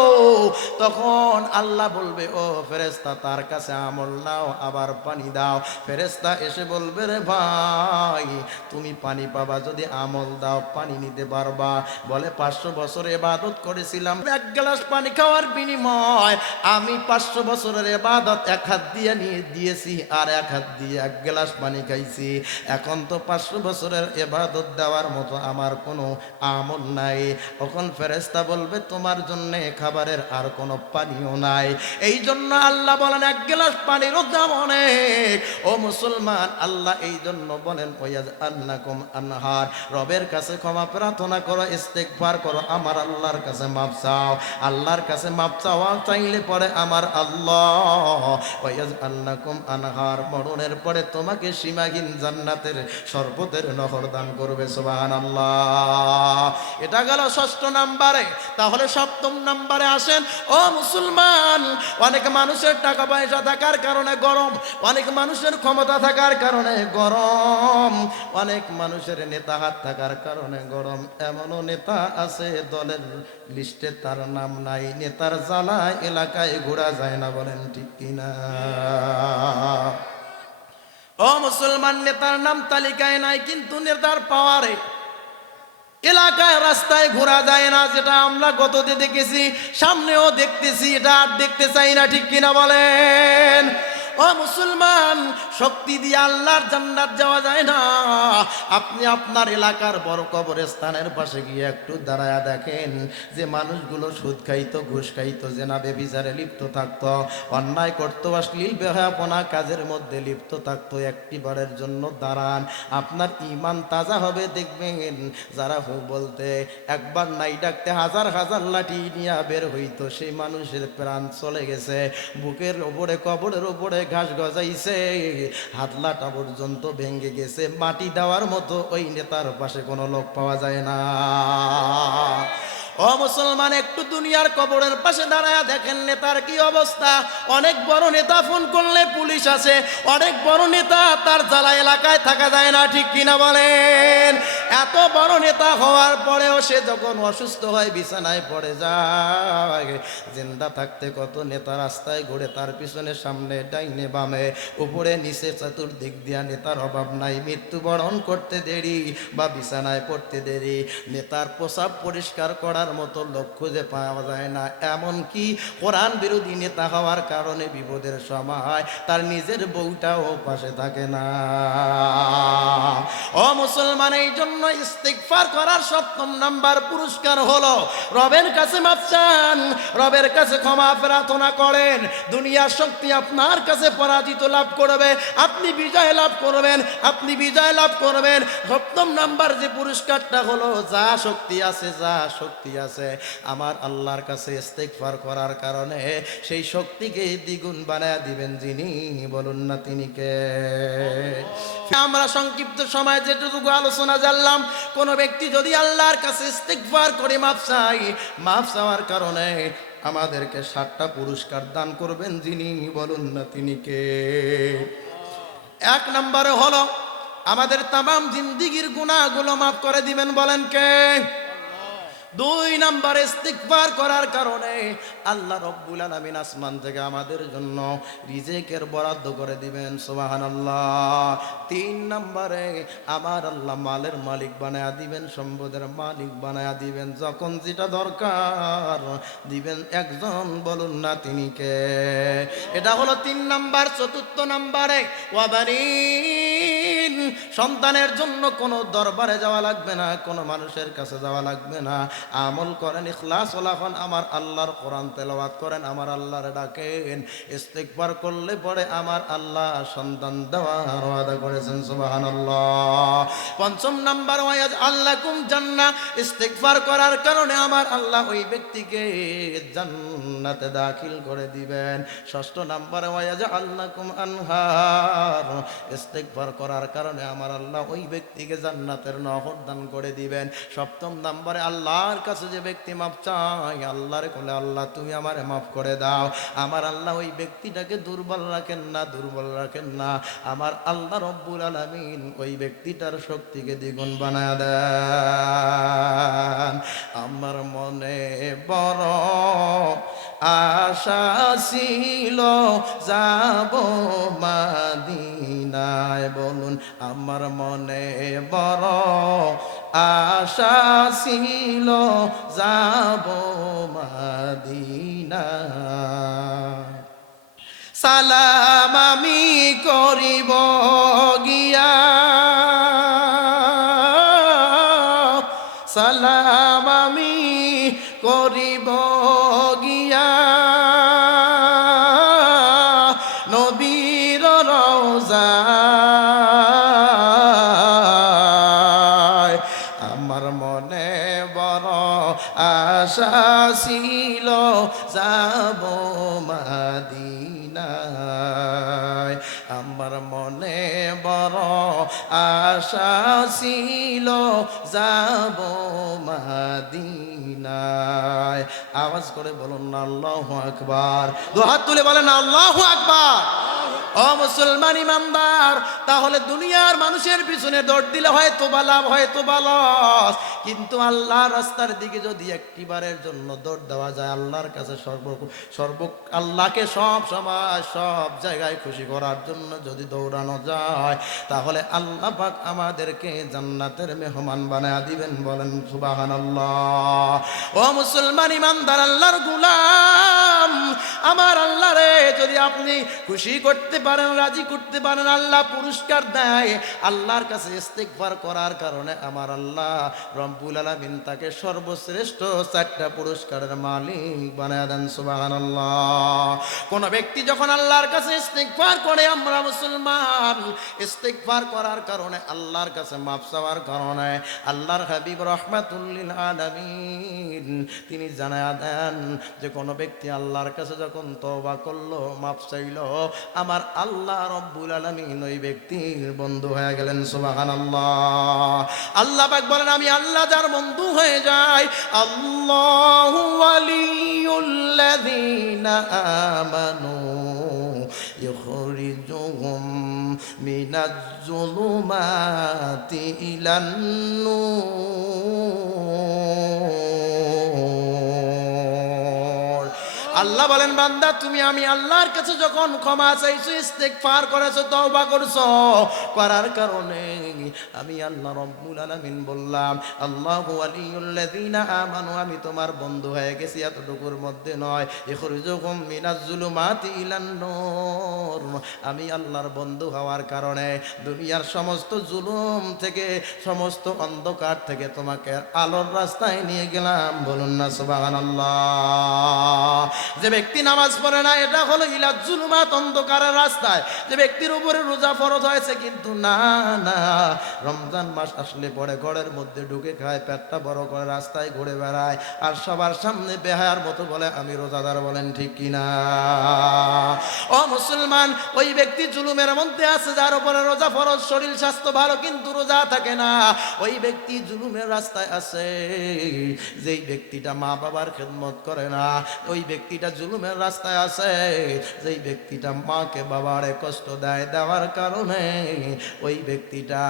তখন আল্লাহ বলবে, ও ফেরেশতা তার কাছে আমল নাও, আবার পানি দাও। ফেরেশতা এসে বলবে, রে ভাই তুমি পানি পাবা যদি আমল দাও, পানি নিতে পারবা। বলে 500 বছর ইবাদত করেছিলাম, 1 গ্লাস পানি খাওয়ার বিনিময় আমি 500 বছরের ইবাদত 1 হাত দিয়ে নিয়ে দিয়েছি, আর 1 হাত দিয়ে 1 গ্লাস পানি খাইছি। এখন তো 500 বছরের ইবাদত দেওয়ার মতো আমার কোনো আমল নাই। তখন ফেরেশতা বলবে, তোমার জন্য খাবারের আর কোনো পানিও নাই। এই জন্য আল্লাহ বলেন 1 গ্লাস পানিরও দাম অনেক। ও মুসলমান, আল্লাহ এই জন্য বলেন ওয়াজআল লাকুম আনহার, রবের কাছে ক্ষমা প্রার্থনা করো, ইস্তিগফার করো, আমার আল্লাহর কাছে মাফ চাও। আল্লাহর কাছে মাফ চাওয়া চাইলে পরে আমার আল্লাহ ওয়াজআল লাকুম আনহার, মরণের পরে তোমাকে সীমাহীন জান্নাতের শরবতের নহর দান করবে। সুবহানাল্লাহ। এটা গেল 6ষ্ঠ নাম্বারে। তাহলে 7ম নাম্বারে আসেন। ও মুসলমান, অনেক মানুষের টাকা পয়সা থাকার কারণে গরম, অনেক মানুষের ক্ষমতা থাকার কারণে গরম, অনেক মানুষের নেতা হাত থাকার কারণে গরম। এমনও নেতা আছে দলের লিস্টে তার নাম নাই, নেতার জ্বালায় এলাকায় ঘোরা যায় না। বলেন ঠিক কিনা? ও মুসলমান, নেতার নাম তালিকায় নাই, কিন্তু নেতার পাওয়ারে এলাকায় রাস্তায় ঘোরা যায় না, যেটা আমরা গততে দেখেছি, সামনেও দেখতেছি, এটা আর দেখতে চাই না। ঠিক কিনা বলেন? ও মুসলমান, শক্তি দিয়ে আল্লাহর জান্নাত যাওয়া যায় না। আপনি আপনার এলাকার বড় কবরস্থানের পাশে গিয়ে একটু দাঁড়ায়া দেখেন যে মানুষগুলো সুদ খাইতো, ঘুষ খাইতো, জেনা ব্যভিচারে লিপ্ত থাকতো, অন্যায় করতো, অশ্লীল বেহায়াপনা কাজের মধ্যে লিপ্ত থাকতো। একটিবারের জন্য দাঁড়ান, আপনার ঈমান তাজা হবে। দেখবেন যারা হু বলতে একবার নাই ডাকতে হাজার হাজার লাঠি নিয়ে বের হইতো, সেই মানুষের প্রাণ চলে গেছে। বুকের ওপরে, কবরের ওপরে ঘাস গজাইছে, হাতলাটা পর্যন্ত ভেঙে গেছে, মাটি দেওয়ার মতো ওই নেতার পাশে কোনো লোক পাওয়া যায় না। ও মুসলমান, একটু দুনিয়ার কবরের পাশে দাঁড়ায়া দেখেন নেতার কি অবস্থা। অনেক বড় নেতা ফোন করলে পুলিশ আছে, অনেক বড় নেতা তার জ্বালা এলাকায় থাকা যায় না, ঠিক কিনা বলেন? এত বড় নেতা হওয়ার পরেও সে যখন অসুস্থ হয় বিছানায় পড়ে যায়, জিন্দা থাকতে কত নেতা রাস্তায় ঘুরে, তার পিছনে সামনে ডাইনে বামে উপরে নিচে চতুর্দিক দিয়া নেতার অভাব নাই। মৃত্যুবরণ করতে দেরি বা বিছানায় পড়তে দেরি, নেতার প্রসাব পরিষ্কার করার মতো লোক খুঁজে পাওয়া যায় না। এমনকি কোরআন বিরোধী নেতা হওয়ার কারণে বিপদের সময় তার নিজের বউটাও পাশে থাকে না। ও মুসলমান, এই জন্য ইস্তিগফার করার ৭ম নাম্বার পুরস্কার হলো রবের কাছে মাফ চান, রবের কাছে ক্ষমা প্রার্থনা করেন। দুনিয়ার শক্তি আপনার কাছে পরাজিত লাভ করবে, আপনি বিজয় লাভ করবেন, আপনি বিজয় লাভ করবেন। ৭ম নাম্বার যে পুরস্কারটা হলো, যা শক্তি আছে, যা শক্তি আছে আমার আল্লাহর কাছে ইস্তিগফার করার কারণে সেই শক্তিকে দ্বিগুণ বানায় দিবেন যিনি, বলুন না তিনি কে? আমরা সংক্ষিপ্ত সময় যেটুকু আলোচনা জানলাম, কোন ব্যক্তি যদি আল্লাহর কাছে ইস্তিগফার করে মাফ চাই, মাফ চাওয়ার কারণে আমাদেরকে 7টা পুরস্কার দান করবেন যিনি, বলুন না তিনি কে? 1 নম্বরে হলো আমাদের তামাম জিন্দিগির গুনাহগুলো মাফ করে দিবেন, বলেন কে? 2 নম্বরে ইস্তিগফার করার কারণে আল্লাহ রব্বুল আলামিন আসমান থেকে আমাদের জন্য রিজিকের বরাদ্দ করে দিবেন, সুবহানাল্লাহ। 3 নম্বরে আমার আল্লাহ মালের মালিক বানায়া দিবেন, সম্পদের মালিক বানায়া দিবেন, যখন যেটা দরকার দিবেন একজন, বলুন না তিনি কে? এটা হলো 3 নাম্বার। 4র্থ নম্বরে ওয়াবারিন, সন্তানের জন্য কোনো দরবারে যাওয়া লাগবে না, কোনো মানুষের কাছে যাওয়া লাগবে না। আমল করেন, ইখলাস ওলাফান আমার আল্লাহর কোরআন তেলাওয়াত করেন, আমার আল্লাহর ডাকেন, ইস্তিগফার করলে পরে আমার আল্লাহ সন্তান দেওয়ার ওয়াদা করেছেন, সুবহানাল্লাহ। 5ম নাম্বার ওয়ায়াজআল লাকুম জান্নাহ, ইস্তিগফার করার কারণে আমার আল্লাহ ওই ব্যক্তিকে জান্নাতে দাখিল করে দিবেন। 6ষ্ঠ নাম্বার ওয়ায়াজআল লাকুম আনহার, ইস্তিগফার করার কারণে আমার আল্লাহ ওই ব্যক্তিকে জান্নাতের নহর দান করে দিবেন। 7ম নাম্বারে আল্লাহর কাছে যে ব্যক্তি মাফ চায়, আল্লাহরে বলে আল্লাহ তুমি আমারে মাফ করে দাও, আমার আল্লাহ ওই ব্যক্তিটাকে দুর্বল রাখেন না, দুর্বল রাখেন না, আমার আল্লাহ রব্বুল আলামিন ওই ব্যক্তিটার শক্তিকে দ্বিগুণ বানায় দেন। আমার মনে বড় আশা ছিল যাব মদিনায়, বলুন আমার মনে বড় আশা ছিল যাব মদিনায়। সালাম আমি করিব গিয়া, সালাম আমি করিব গিয়া নবীর রওজায়। আমার মনে বড় আশা ছিল যাব মদিনায়, আমার মনে বড় আশা ছিল যাব মদিনায়। আওয়াজ করে বলুন না আল্লাহু আকবার, দুহাত তুলে বলেন আল্লাহু আকবার। ও মুসলমান ইমানদার, তাহলে দুনিয়ার মানুষের পিছনে দৌড় দিলে হয়তো বা লাভ, হয়তো বা লস, কিন্তু আল্লাহর রাস্তার দিকে যদি একটিবারের জন্য দৌড় দেওয়া যায়, আল্লাহর কাছে আল্লাহকে সব সময় সব জায়গায় খুশি করার জন্য যদি দৌড়ানো যায়, তাহলে আল্লাহ পাক আমাদেরকে জান্নাতের মেহমান বানায়া দিবেন, বলেন সুবহানাল্লাহ। ও মুসলমান ইমানদার, আল্লাহর গোলাম, আমার আল্লাহ রে যদি আপনি খুশি করতে পারেন, রাজি করতে পারেন, আল্লাহ পুরস্কার দেয়। আল্লাহর কাছে ইস্তিগফার করার কারণে আমার আল্লাহ রব্বুল আলামিন তাকে সর্বশ্রেষ্ঠ 4টা পুরস্কারের মালিক বানায় দেন, সুবহানাল্লাহ। কোন ব্যক্তি যখন আল্লাহর কাছে ইস্তিগফার করে, আমরা মুসলমান, ইস্তিগফার করার কারণে, আল্লাহর কাছে মাফ চাওয়ার কারণে, আল্লাহর হাবিব রাহমাতুল লিল আলামিন তিনি জানায়া দেন যে কোন ব্যক্তি আল্লাহর কাছে কাছে যখন তওবা করলো, মাফ চাইলো, আমার আল্লাহ রব্বুল আলামিন ওই ব্যক্তির বন্ধু হয়ে গেলেন। সুবহানাল্লাহ। আল্লাহ পাক বলেন, আমি আল্লাহ যার বন্ধু হয়ে যাই, আল্লাহু ওয়ালিয়ুল্লাযীনা আমানু ইখরিজুহুম মিনাজ-জুলুমাতি ইলান-নূর। আল্লাহ বলেন, বান্দা তুমি আমি আল্লাহর কাছে যখন ক্ষমা চাইছো, ইস্তেগফার করেছো, তওবা করছো, করার কারণে আমি আল্লাহ রব্বুল আলামিন বললাম, আল্লাহু ওয়ালিয়ুল্লাযীনা আমানু, আমি তোমার বন্ধু হয়ে গেছি। এতটুকুর মধ্যে নয়, ইখরিজুহুম মিনাজ-জুলুমাতি ইলান-নূর, আমি আল্লাহর বন্ধু হওয়ার কারণে দুনিয়ার সমস্ত জুলুম থেকে, সমস্ত অন্ধকার থেকে তোমাকে আলোর রাস্তায় নিয়ে গেলাম। বলুন না সুবহানাল্লাহ। যে ব্যক্তি নামাজ পড়ে না, এটা হলো ইলাজ জুলুমাত, অন্ধকারের রাস্তায়। যে ব্যক্তির উপরে রোজা ফরজ হয়েছে, কিন্তু না না, রমজান মাস আসলে পরে ঘরের মধ্যে ঢুকে খায়, পেটটা বড় করে রাস্তায় ঘুরে বেড়ায়, আর সবার সামনে বেহায়ার মতো বলে আমি রোজাদার। বলেন ঠিক কিনা? ও মুসলমান, ওই ব্যক্তি জুলুমের মধ্যে আছে যার উপরে রোজা ফরজ, শরীর স্বাস্থ্য ভালো কিন্তু রোজা থাকে না। ওই ব্যক্তি জুলুমের রাস্তায় আছে। যেই ব্যক্তিটা মা বাবার খেদমত করে না, ওই ব্যক্তিটা জুলুমের রাস্তায় আছে। যেই ব্যক্তিটা মাকে বাবারে কষ্ট দেয়, দেওয়ার কারণে ওই ব্যক্তিটা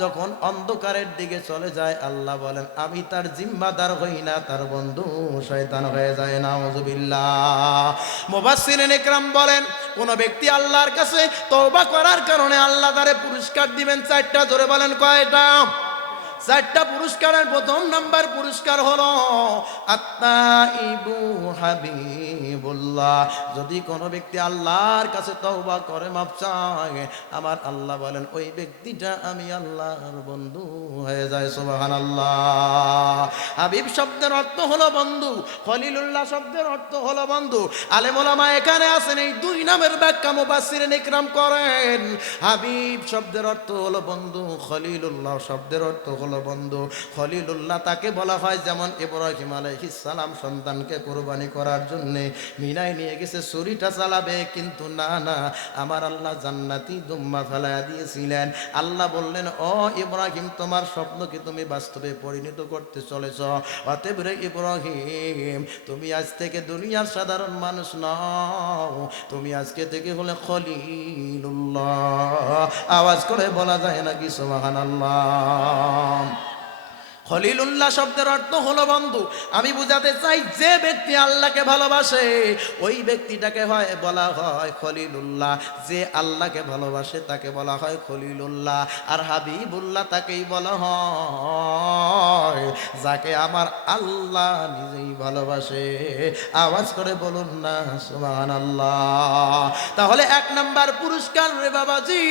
যখন অন্ধকারের দিকে চলে যায়, আল্লাহ বলেন আমি তার জিম্মাদার হই না, তার বন্ধু শয়তান হয়ে যায়। নাউযুবিল্লাহ। মুফাসসিরিন ইকরাম বলেন, কোন ব্যক্তি আল্লাহর কাছে তওবা করার কারণে আল্লাহ তারে পুরস্কার দিবেন চারটা। জোরে বলেন কয়টা? চারটা পুরস্কারের প্রথম নাম্বার পুরস্কার হলো আত্তাইবু হাবিবুল্লাহ। যদি কোনো ব্যক্তি আল্লাহর কাছে তওবা করে, মাফ চায়, আমার আল্লাহ বলেন ওই ব্যক্তিটা আমি আল্লাহর বন্ধু হয়ে যায়। সুবহানাল্লাহ। হাবিব শব্দের অর্থ হলো বন্ধু, খলিলুল্লাহ শব্দের অর্থ হলো বন্ধু। আলেম ওলামা এখানে আছেন, এই দুই নামের ব্যাখ্যা মুফাসসিরিন ইকরাম করেন। হাবিব শব্দের অর্থ হলো বন্ধু, খলিলুল্লাহ শব্দের অর্থ হলো বন্ধু। খলিলুল্লাহ তাকে বলা হয়, যেমন ইব্রাহিম আলাইহিস সালাম সন্তানকে কুরবানি করার জন্য মিনায় নিয়ে গেছে, ছুরিটা চালাবে, কিন্তু না না, আমার আল্লাহ জান্নাতি দুম্মা ফেলাইয়া দিয়েছিলেন। আল্লাহ বললেন, ও ইব্রাহিম, তোমার স্বপ্নকে তুমি বাস্তবে পরিণত করতে চলেছ। অতএব রে ইব্রাহিম, তুমি আজ থেকে দুনিয়ার সাধারণ মানুষ নও, তুমি আজকে থেকে হলে খলিলুল্লাহ। আওয়াজ করে বলা যায় নাকি সুবহানাল্লাহ? খলিলুল্লাহ শব্দের অর্থ হলো বন্ধু। আমি বুঝাতে চাই, যে ব্যক্তি আল্লাহকে ভালোবাসে ওই ব্যক্তিটাকে হয় বলা হয় খলিলুল্লাহ। যে আল্লাহকে ভালোবাসে তাকে বলা হয় খলিলুল্লাহ। আর হাবিবুল্লাহ তাকেই বলা হয় যাকে আমার আল্লাহ নিজেই ভালোবাসে। আওয়াজ করে বলুন না সুবহানাল্লাহ। তাহলে এক নাম্বার পুরস্কার রে বাবাজি,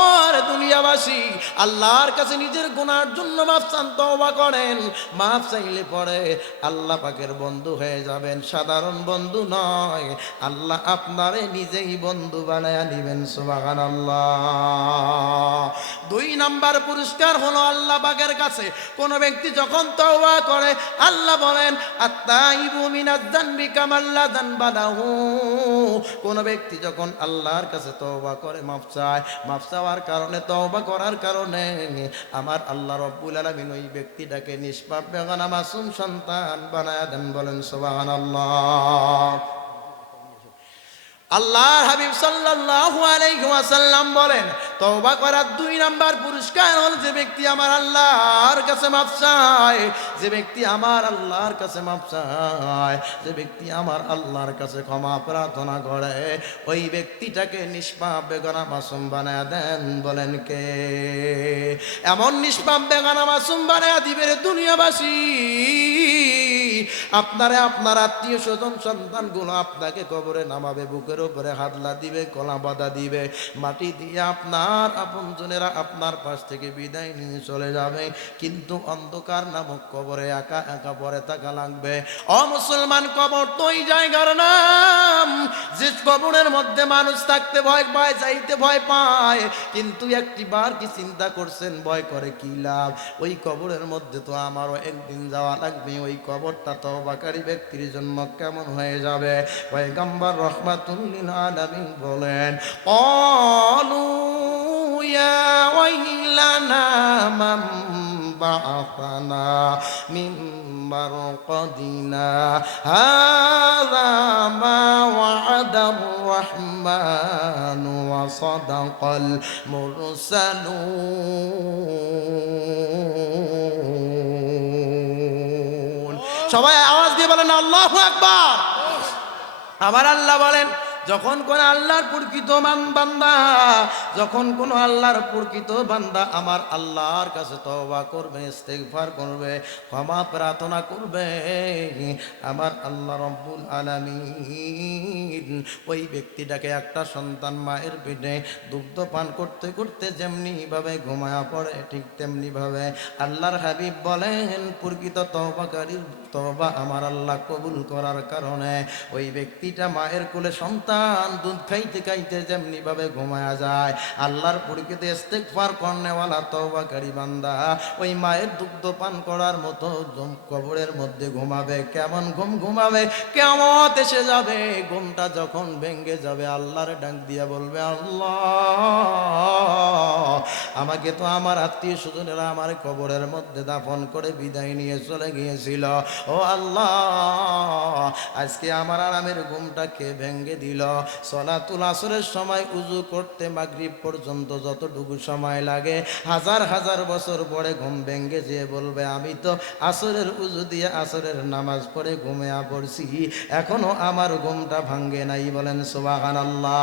ওর দুনিয়াবাসী, আল্লাহর কাছে নিজের গুনার জন্য মাফ চান, তওবা করেন, মাফ চাইলে পরে আল্লাহ পাকের বন্ধু হয়ে যাবেন। সাধারণ বন্ধু নয়, আল্লাহ আপনারে নিজেই বন্ধু বানায়া নিবেন। সুবহানাল্লাহ। দুই নাম্বার পুরস্কার হলো আল্লাহ পাকের কাছে কোন ব্যক্তি যখন তওবা করে, আল্লাহ বলেন আত্তাইবু মিনাজ-যানবি কামাল্লা যানবা লাহু। কোন ব্যক্তি যখন আল্লাহর কাছে তওবা করে, মাফ চায়, মাফ চাওয়ার কারণে, তওবা করার কারণে আমার আল্লাহ রব্বুল আলামিন ওই ব্যক্তিটাকে নিষ্পাপ বেগানা মাসুম সন্তান বানায়া দেন। বলেন সুবহানাল্লাহ। আল্লাহর হাবিব সাল্লাল্লাহু আলাইহি ওয়াসাল্লাম বলেন, তওবা করার দুই নাম্বার পুরস্কার হল যে ব্যক্তি আমার আল্লাহর কাছে মাফ চায়, যে ব্যক্তি আমার আল্লাহর কাছে মাফ চায়, যে ব্যক্তি আমার আল্লাহর কাছে ক্ষমা প্রার্থনা করে, ওই ব্যক্তিটাকে নিষ্পাপ বেগানা মাসুম বানায়া দেন। বলেন কে? এমন নিষ্পাপ বেগানা মাসুম বানায়া দিবে রে দুনিয়াবাসী, আপনারে আপনার আত্মীয় স্বজন সন্তানগুলো আপনাকে কবরে নামাবে, বুকের উপরে হাতলা দিবে, কলা বাঁধা দিবে, মাটি দিয়ে আপনার আপনজনেরা আপনার পাশ থেকে বিদায় নিয়ে চলে যাবে, কিন্তু অন্ধকার নামক কবরে একা একা পড়ে থাকা লাগবে। ও মুসলমান, কবর তো ওই জায়গার নাম যে কবরের মধ্যে মানুষ থাকতে ভয় পায়, যাইতে ভয় পায়, কিন্তু একটি বার কি চিন্তা করছেন ভয় করে কি লাভ? ওই কবরের মধ্যে তো আমারও একদিন যাওয়া লাগবে, ওই কবরটা তো তওবাকারী ব্যক্তির জন্য কেমন হয়ে যাবে? পয়গম্বর রাহমাতুল লিল আলামিন বলেন, ক্বালু ইয়া ওয়াইলানা মান বা'আসানা মিন মারকাদিনা হাযা মা ওয়া'আদার রাহমানু ওয়া সাদাকাল মুরসালুন। সবাই আওয়াজ দিয়ে বলেন আল্লাহু আকবার। আমার আল্লাহ বলেন, যখন কোন আল্লাহর প্রকৃত বান্দা, যখন কোন আল্লাহর প্রকৃত বান্দা আমার আল্লাহর কাছে তওবা করবে, ইস্তেগফার করবে, ক্ষমা প্রার্থনা করবে, আমার আল্লাহ রব্বুল আলামিন ওই ব্যক্তিটাকে একটা সন্তান মায়ের পেটে দুগ্ধ পান করতে করতে যেমনি ভাবে ঘুমায়া পড়ে, ঠিক তেমনি ভাবে আল্লাহর হাবিব বলেন, প্রকৃত তওবাকারীর তওবা আমার আল্লাহ কবুল করার কারণে ওই ব্যক্তিটা মায়ের কোলে সন্তান দুধ খাইতে খাইতে যেমনি ভাবে ঘুমায়া যায়, আল্লাহর প্রকৃত ইস্তেগফার করনেওয়ালা তওবাকারী বান্দা ওই মায়ের দুগ্ধ পান করার মতো কবরের মধ্যে ঘুমাবে। কেমন ঘুম ঘুমাবে? কিয়ামত এসে যাবে, ঘুমটা যখন ভেঙে যাবে আল্লাহর ডাক দিয়া বলবে, আল্লাহ আমাকে তো আমার আত্মীয় স্বজনেরা আমার কবরের মধ্যে দাফন করে বিদায় নিয়ে চলে গিয়েছিল, ও আল্লাহ আজকে আমার আরামের ঘুমটা কে ভেঙে দিল? সলাতুল আসরের সময় উজু করতে মাগরিব পর্যন্ত যতটুকু সময় লাগে, হাজার হাজার বছর পরে ঘুম ভেঙে যেয়ে বলবে, আমি তো আসরের উজু দিয়ে আসরের নামাজ পড়ে ঘুমিয়ে পড়ছি, এখনো আমার ঘুমটা ভাঙ্গে নাই। বলেন সুবহানাল্লাহ।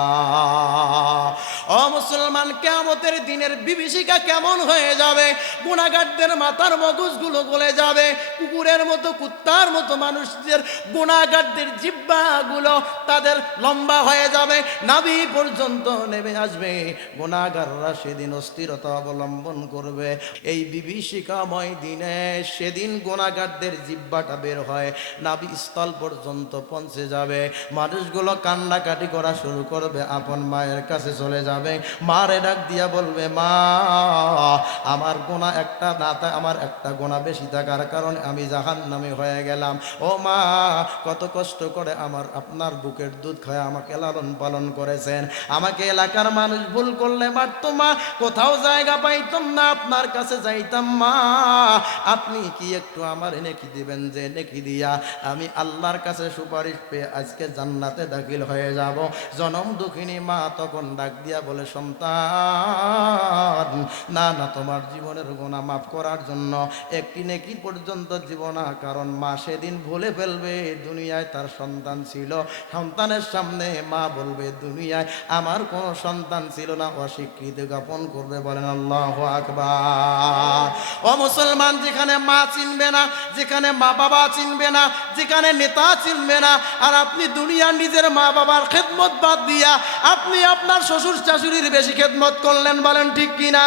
ও মুসলমান, কিয়ামতের দিনের বিভীষিকা কেমন হয়ে যাবে? গুনাহগারদের মাথার মগজগুলো গলে যাবে, কুকুরের মতো কুত্তার মতো মানুষদের গুনাহগারদের জিহ্বাগুলো তাদের লম্বা হয়ে যাবে, নাভি পর্যন্ত নেমে আসবে। গুনাহগাররা সেদিন অস্থিরতা অবলম্বন করবে। এই বিভীষিকাময় দিনে সেদিন গুনাহগারদের জিহ্বাটা বের হয় নাভি স্থল পর্যন্ত পৌঁছে যাবে। মানুষগুলো কান্নাকাটি করা শুরু করবে, আপন মায়ের কাছে চলে যাবে, মারে ডাক দিয়া বলবে, মা আমার গুনাহ একটা না, আমার একটা গুনাহ বেশি থাকার কারণে আমি জাহান্নামী হয়ে গেলাম। ও মা, কত কষ্ট করে আমার আপনার বুকের দুধ খায় আমাকে লালন পালন করেছেন, আমাকে এলাকার মানুষ ভুল করলে মারতো মা, কোথাও জায়গা পাইতাম না, আপনার কাছে যাইতাম মা, আপনি কি একটু আমার নেকি দিবেন, যে নেকি দিয়া আমি আল্লাহর কাছে সুপারিশ পেয়ে আজকে জান্নাতে দাখিল হয়ে যাব। জনম দুঃখিনী মা তখন ডাক দিয়া বলে, সন্তান না না, তোমার জীবনের গুনাহ মাফ করার জন্য একটি নেকি পর্যন্ত জীবনা, কারণ মা সেদিন ভুলে ফেলবে দুনিয়ায় তার সন্তান ছিল, সন্তানের সামনে মা বলবে দুনিয়ায় আমার কোনো সন্তান ছিল না, অস্বীকৃতি জ্ঞাপন করবে। বলেন আল্লাহু আকবার। ও মুসলমান, যেখানে মা চিনবে না, যেখানে মা বাবা চিনবে না, যেখানে নেতা চিনবে না, আর আপনি দুনিয়ার নিজের মা বাবার খেদমত বাদ দিয়া আপনি আপনার শ্বশুর শাশুড়ির বেশি খেদমত করলেন, বলেন ঠিক কিনা?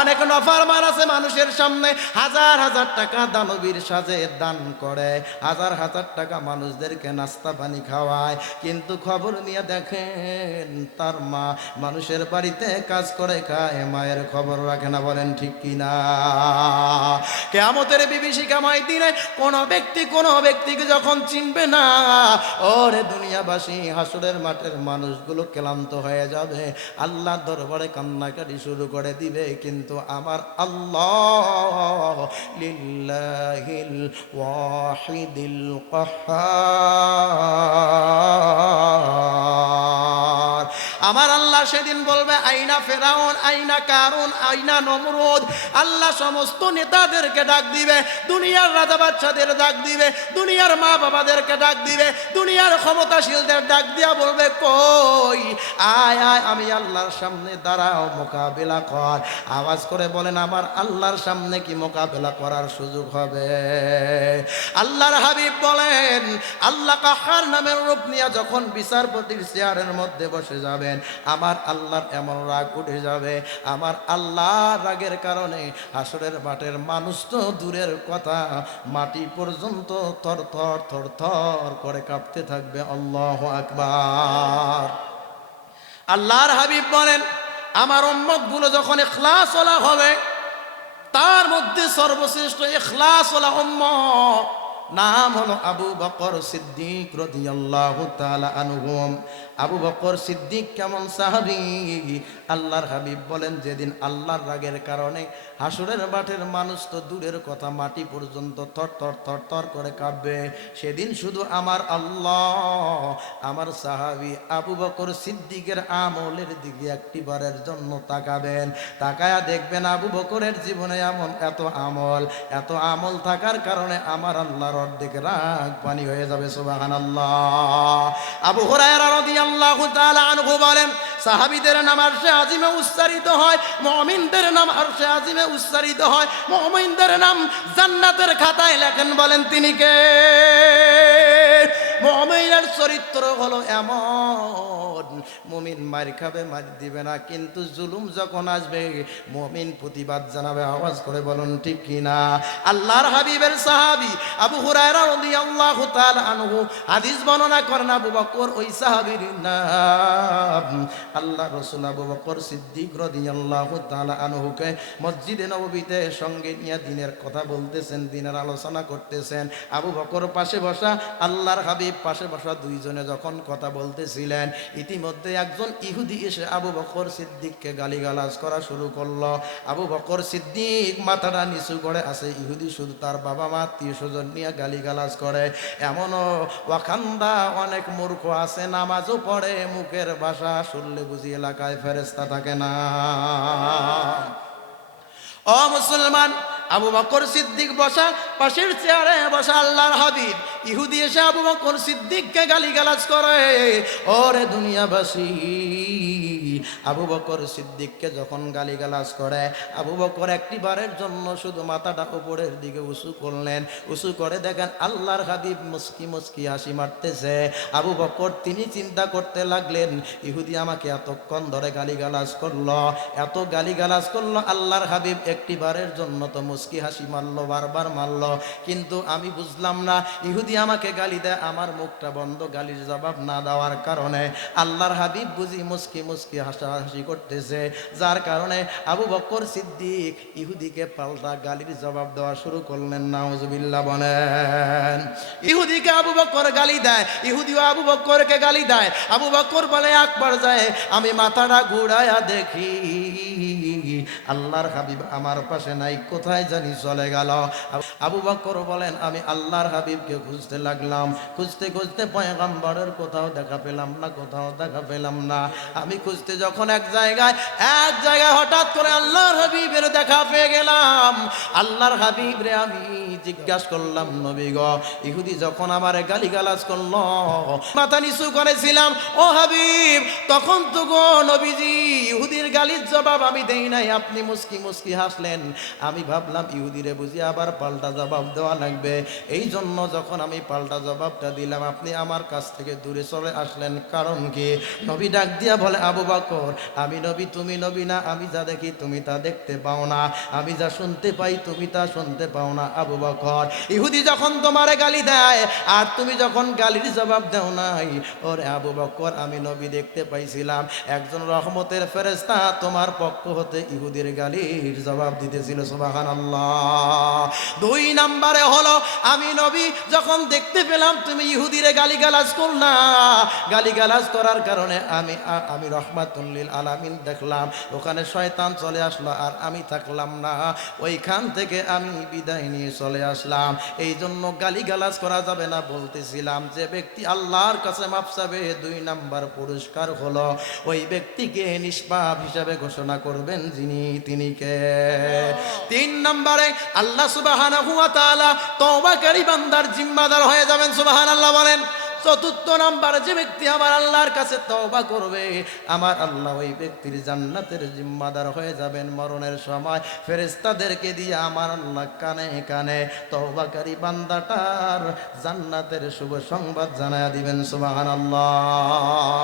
অনেক নফরমান আছে মানুষের সামনে হাজার হাজার টাকা দানবীর সাজে দান করে, হাজার হাজার টাকা মানুষদেরকে নাস্তা পানি খাওয়ায়, কিন্তু খবর নিয়ে দেখেন তার মা মানুষের বাড়িতে কাজ করে খায়, মায়ের খবর রাখে না। বলেন ঠিক কিনা? কিয়ামতের বিভীষিকাময় দিনে কোনো ব্যক্তিকে যখন চিনবে না, ওরে দুনিয়াবাসী হাসরের মাঠের মানুষগুলো ক্লান্ত হয়ে যাবে, আল্লাহ দরবারে কান্নাকাটি শুরু করে দিবে, কিন্তু আমার আল্লাহ লিল্লাহিল ওয়াহিদিল কাহ্হার, আমার আল্লাহ সেদিন বলবে, আইনা ফেরাউন, আইনা কারুন, আইনা নমরুদ। আল্লাহ সমস্ত নেতাদেরকে ডাক দিবে, দুনিয়ার রাজা বাদশাদের ডাক দিবে, দুনিয়ার মা বাবাদেরকে ডাক দিবে, দুনিয়ার ক্ষমতাশীলদের ডাক দিয়া বলবে, কই আয় আয় আমি আল্লাহর সামনে দাঁড়াও, মোকাবেলা কর। আওয়াজ করে বলেন, আমার আল্লাহর সামনে কি মোকাবেলা করার সুযোগ হবে? আল্লাহর হাবিব বলেন, আল্লাহ কাহ্হার নামের রূপ নিয়ে যখন বিচারপতির চেয়ারের মধ্যে বসে যাবেন, আমার আল্লাহর এমন রাগ উঠে যাবে, আমার আল্লাহর রাগের কারণে হাসরের মাঠের মানুষ তো দূরের কথা, মাটি পর্যন্ত থর থর থর থর করে কাঁপতে থাকবে। আল্লাহু আকবার। আল্লাহর হাবিব বলেন, আমার উম্মতগুলো যখন ইখলাসওয়ালা হবে, তার মধ্যে সর্বশ্রেষ্ঠ ইখলাসওয়ালা উম্মত নাম হলো আবু বকর সিদ্দিক রাদিয়াল্লাহু তাআলা আনহু। আবু বকর সিদ্দিক কেমন সাহাবী, আল্লাহর হাবিব বলেন যেদিন আল্লাহর রাগের কারণে হাসরের মাঠের মানুষ তো দূরের কথা মাটি পর্যন্ত থর থর থর থর করে কাঁপবে, সেদিন শুধু আমার আল্লাহ আমার সাহাবী আবু বকর সিদ্দিকের আমলের দিকে একটিবারের জন্য তাকাবেন, তাকায়া দেখবেন আবু বকরের জীবনে এমন এত আমল থাকার কারণে আমার আল্লাহর অর্ধেক রাগ পানি হয়ে যাবে। সুবহানাল্লাহ। আবু হুরায়রা রাদিয়াল্লাহু তাআলা আনহু বলেন, সাহাবীদের নাম আরশে আজিমে উচ্চারিত হয়, মুমিনদের নাম আরশে আজিমে উচ্চারিত হয়, মুমিনদের নাম জান্নাতের খাতায় লেখেন। বলেন তিনি কে? মুমিনের চরিত্র হলো এমন, মুমিন মার খাবে মার দিবে না, কিন্তু জুলুম যখন আসবে মুমিন প্রতিবাদ জানাবে। আওয়াজ করে বলুন ঠিক কিনা? আল্লাহর হাবিবের সাহাবী আবু হুরায়রা রাদিয়াল্লাহু তাআলা আনহু হাদিস বর্ণনা করেন, আবু বকর ওই সাহাবীর নাম। আল্লাহ রাসূল আবু বকর সিদ্দিক রাদিয়াল্লাহু তাআলা আনহুকে মসজিদে নববীতে সঙ্গে নিয়ে দিনের কথা বলতেছেন, দিনের আলোচনা করতেছেন। আবু বকর পাশে বসা, আল্লাহর হাবিব পাশে বসা, দুইজনে যখন কথা বলতেছিলেন, ইতিমধ্যে একজন ইহুদি এসে আবু বকর সিদ্দিককে গালিগালাজ করা শুরু করলো। আবু বকর সিদ্দিক মাথাটা নিচু করে আছে, ইহুদি শুধু তার বাবা মা আত্মীয় স্বজন নিয়ে গালিগালাজ করে। এমনও ওয়াখান্দা অনেক মূর্খ আছে, নামাজও পড়ে, মুখের ভাষা শুনলে বুঝি এলাকায় ফেরেশতা থাকে না। ও মুসলমান, আবু বকর সিদ্দিক বসা, পাশের চেয়ারে বসা আল্লাহর হাবিব ইহুদি এসে আবু বকর সিদ্দিককে গালিগালাজ করে। ওরে দুনিয়াবাসী, আবু বকর সিদ্দিককে যখন গালিগালাজ করে, আবু বকর একটিবারের জন্য শুধু মাথাটা উপরের দিকে উঁচু করলেন। উঁচু করে দেখেন আল্লাহর হাবিব মুস্কি মুস্কি হাসি মারতেছে। আবু বকর তিনি চিন্তা করতে লাগলেন, ইহুদি আমাকে এতক্ষণ ধরে গালিগালাজ করলো, এত গালিগালাজ করলো, আল্লাহর হাবিব একটিবারের জন্য তো মুস্কি হাসি মারলো, বারবার মারলো, কিন্তু আমি বুঝলাম না ইহুদি আমাকে গালি দেয়, আমার মুখটা বন্ধ, গালির জবাব না দেওয়ার কারণে আল্লাহর হাবিব বুঝি মুস্কি মুস্কি হাসাহাসি করতেছে, যার কারণে আবু বকর সিদ্দিক ইহুদিকে পাল্টা গালির জবাব দেওয়া শুরু করলেন। নাউজুবিল্লাহ বলেন। ইহুদিকে আবু বকর গালি দেয়, ইহুদিও আবু বকরকে গালি দেয়। আবু বকর বলে একবার যায় আমি মাথাটা ঘুরায়া দেখি আল্লাহর হাবিব আমার পাশে নাই, কোথায় জানি চলে গেল। আবু বকর বলেন আমি আল্লাহর হাবিবকে খুঁজতে লাগলাম, খুঁজতে খুঁজতে পয়গম্বরের কোথাও দেখা পেলাম না, কোথাও দেখা পেলাম না। আমি খুঁজতে যখন এক জায়গায় হঠাৎ করে আল্লাহর হাবিবের দেখা পেয়ে গেলাম। আল্লাহর হাবিব রে আমি জিজ্ঞাসা করলাম, নবী গো, ইহুদি যখন আমার গালিগালাজ করলো, মাথা নিচু করেছিলাম, ও হাবিব তখন তো গো নবীজি ইহুদির গালির জবাব আমি দেই নাই, আপনি মুস্কি মুস্কি হাসলেন। আমি ভাবলাম ইহুদিরে বুঝি আবার পাল্টা জবাব দেওয়া লাগবে, এই জন্য যখন আমি পাল্টা জবাবটা দিলাম আপনি আমার কাছ থেকে দূরে চলে আসলেন, কারণ কি? নবী ডাক দিয়া বলে, আবু বকর আমি নবী, তুমি নবী না, আমি যা দেখি তুমি তা দেখতে পাও না, আমি যা শুনতে পাই তুমি তা শুনতে পাও না। আবু বকর, ইহুদি যখন তোমারে গালি দেয় আর তুমি যখন গালির জবাব দাও নাই, ওরে আবু বকর আমি নবী দেখতে পাইছিলাম একজন রহমতের ফেরেশতা তোমার পক্ষ হতে ইহুদির গালির জবাব দিতেছিল। সুবহানাল্লাহ। দুই নম্বরে হলো আমি নবী যখন দেখতে পেলাম তুমি ইহুদিরে গালিগালাজ করলা, গালিগালাজ করার কারণে আমি রহমাতুল লিল আলামিন দেখলাম, ওখানে শয়তান চলে আসলো আর আমি থাকলাম না, ওইখান থেকে আমি বিদায় নিয়ে চলে আসলাম। এই জন্য গালিগালাজ করা যাবে না। বলতেছিলাম যে ব্যক্তি আল্লাহর কাছে মাফ চাবে, দুই নাম্বার পুরস্কার হলো ওই ব্যক্তিকে নিষ্পাপ হিসাবে ঘোষণা করবেন যিনি, তিনি কে? তিন নম্বরে আল্লাহ সুবহানাহু ওয়া তাআলা তওবাকারী বান্দার জিম্মাদার হয়ে যাবেন। সুবহানাল্লাহ বলেন। চতুর্থ নাম্বার যে ব্যক্তি আমার আল্লাহর কাছে তওবা করবে, আমার আল্লাহ ওই ব্যক্তির জান্নাতের জিম্মাদার হয়ে যাবেন। মরণের সময় ফেরেশতাদেরকে দিয়ে আমার আল্লাহ কানে কানে তওবাকারী বান্দাটার জান্নাতের শুভ সংবাদ জানায়া দিবেন। সুবহানাল্লাহ।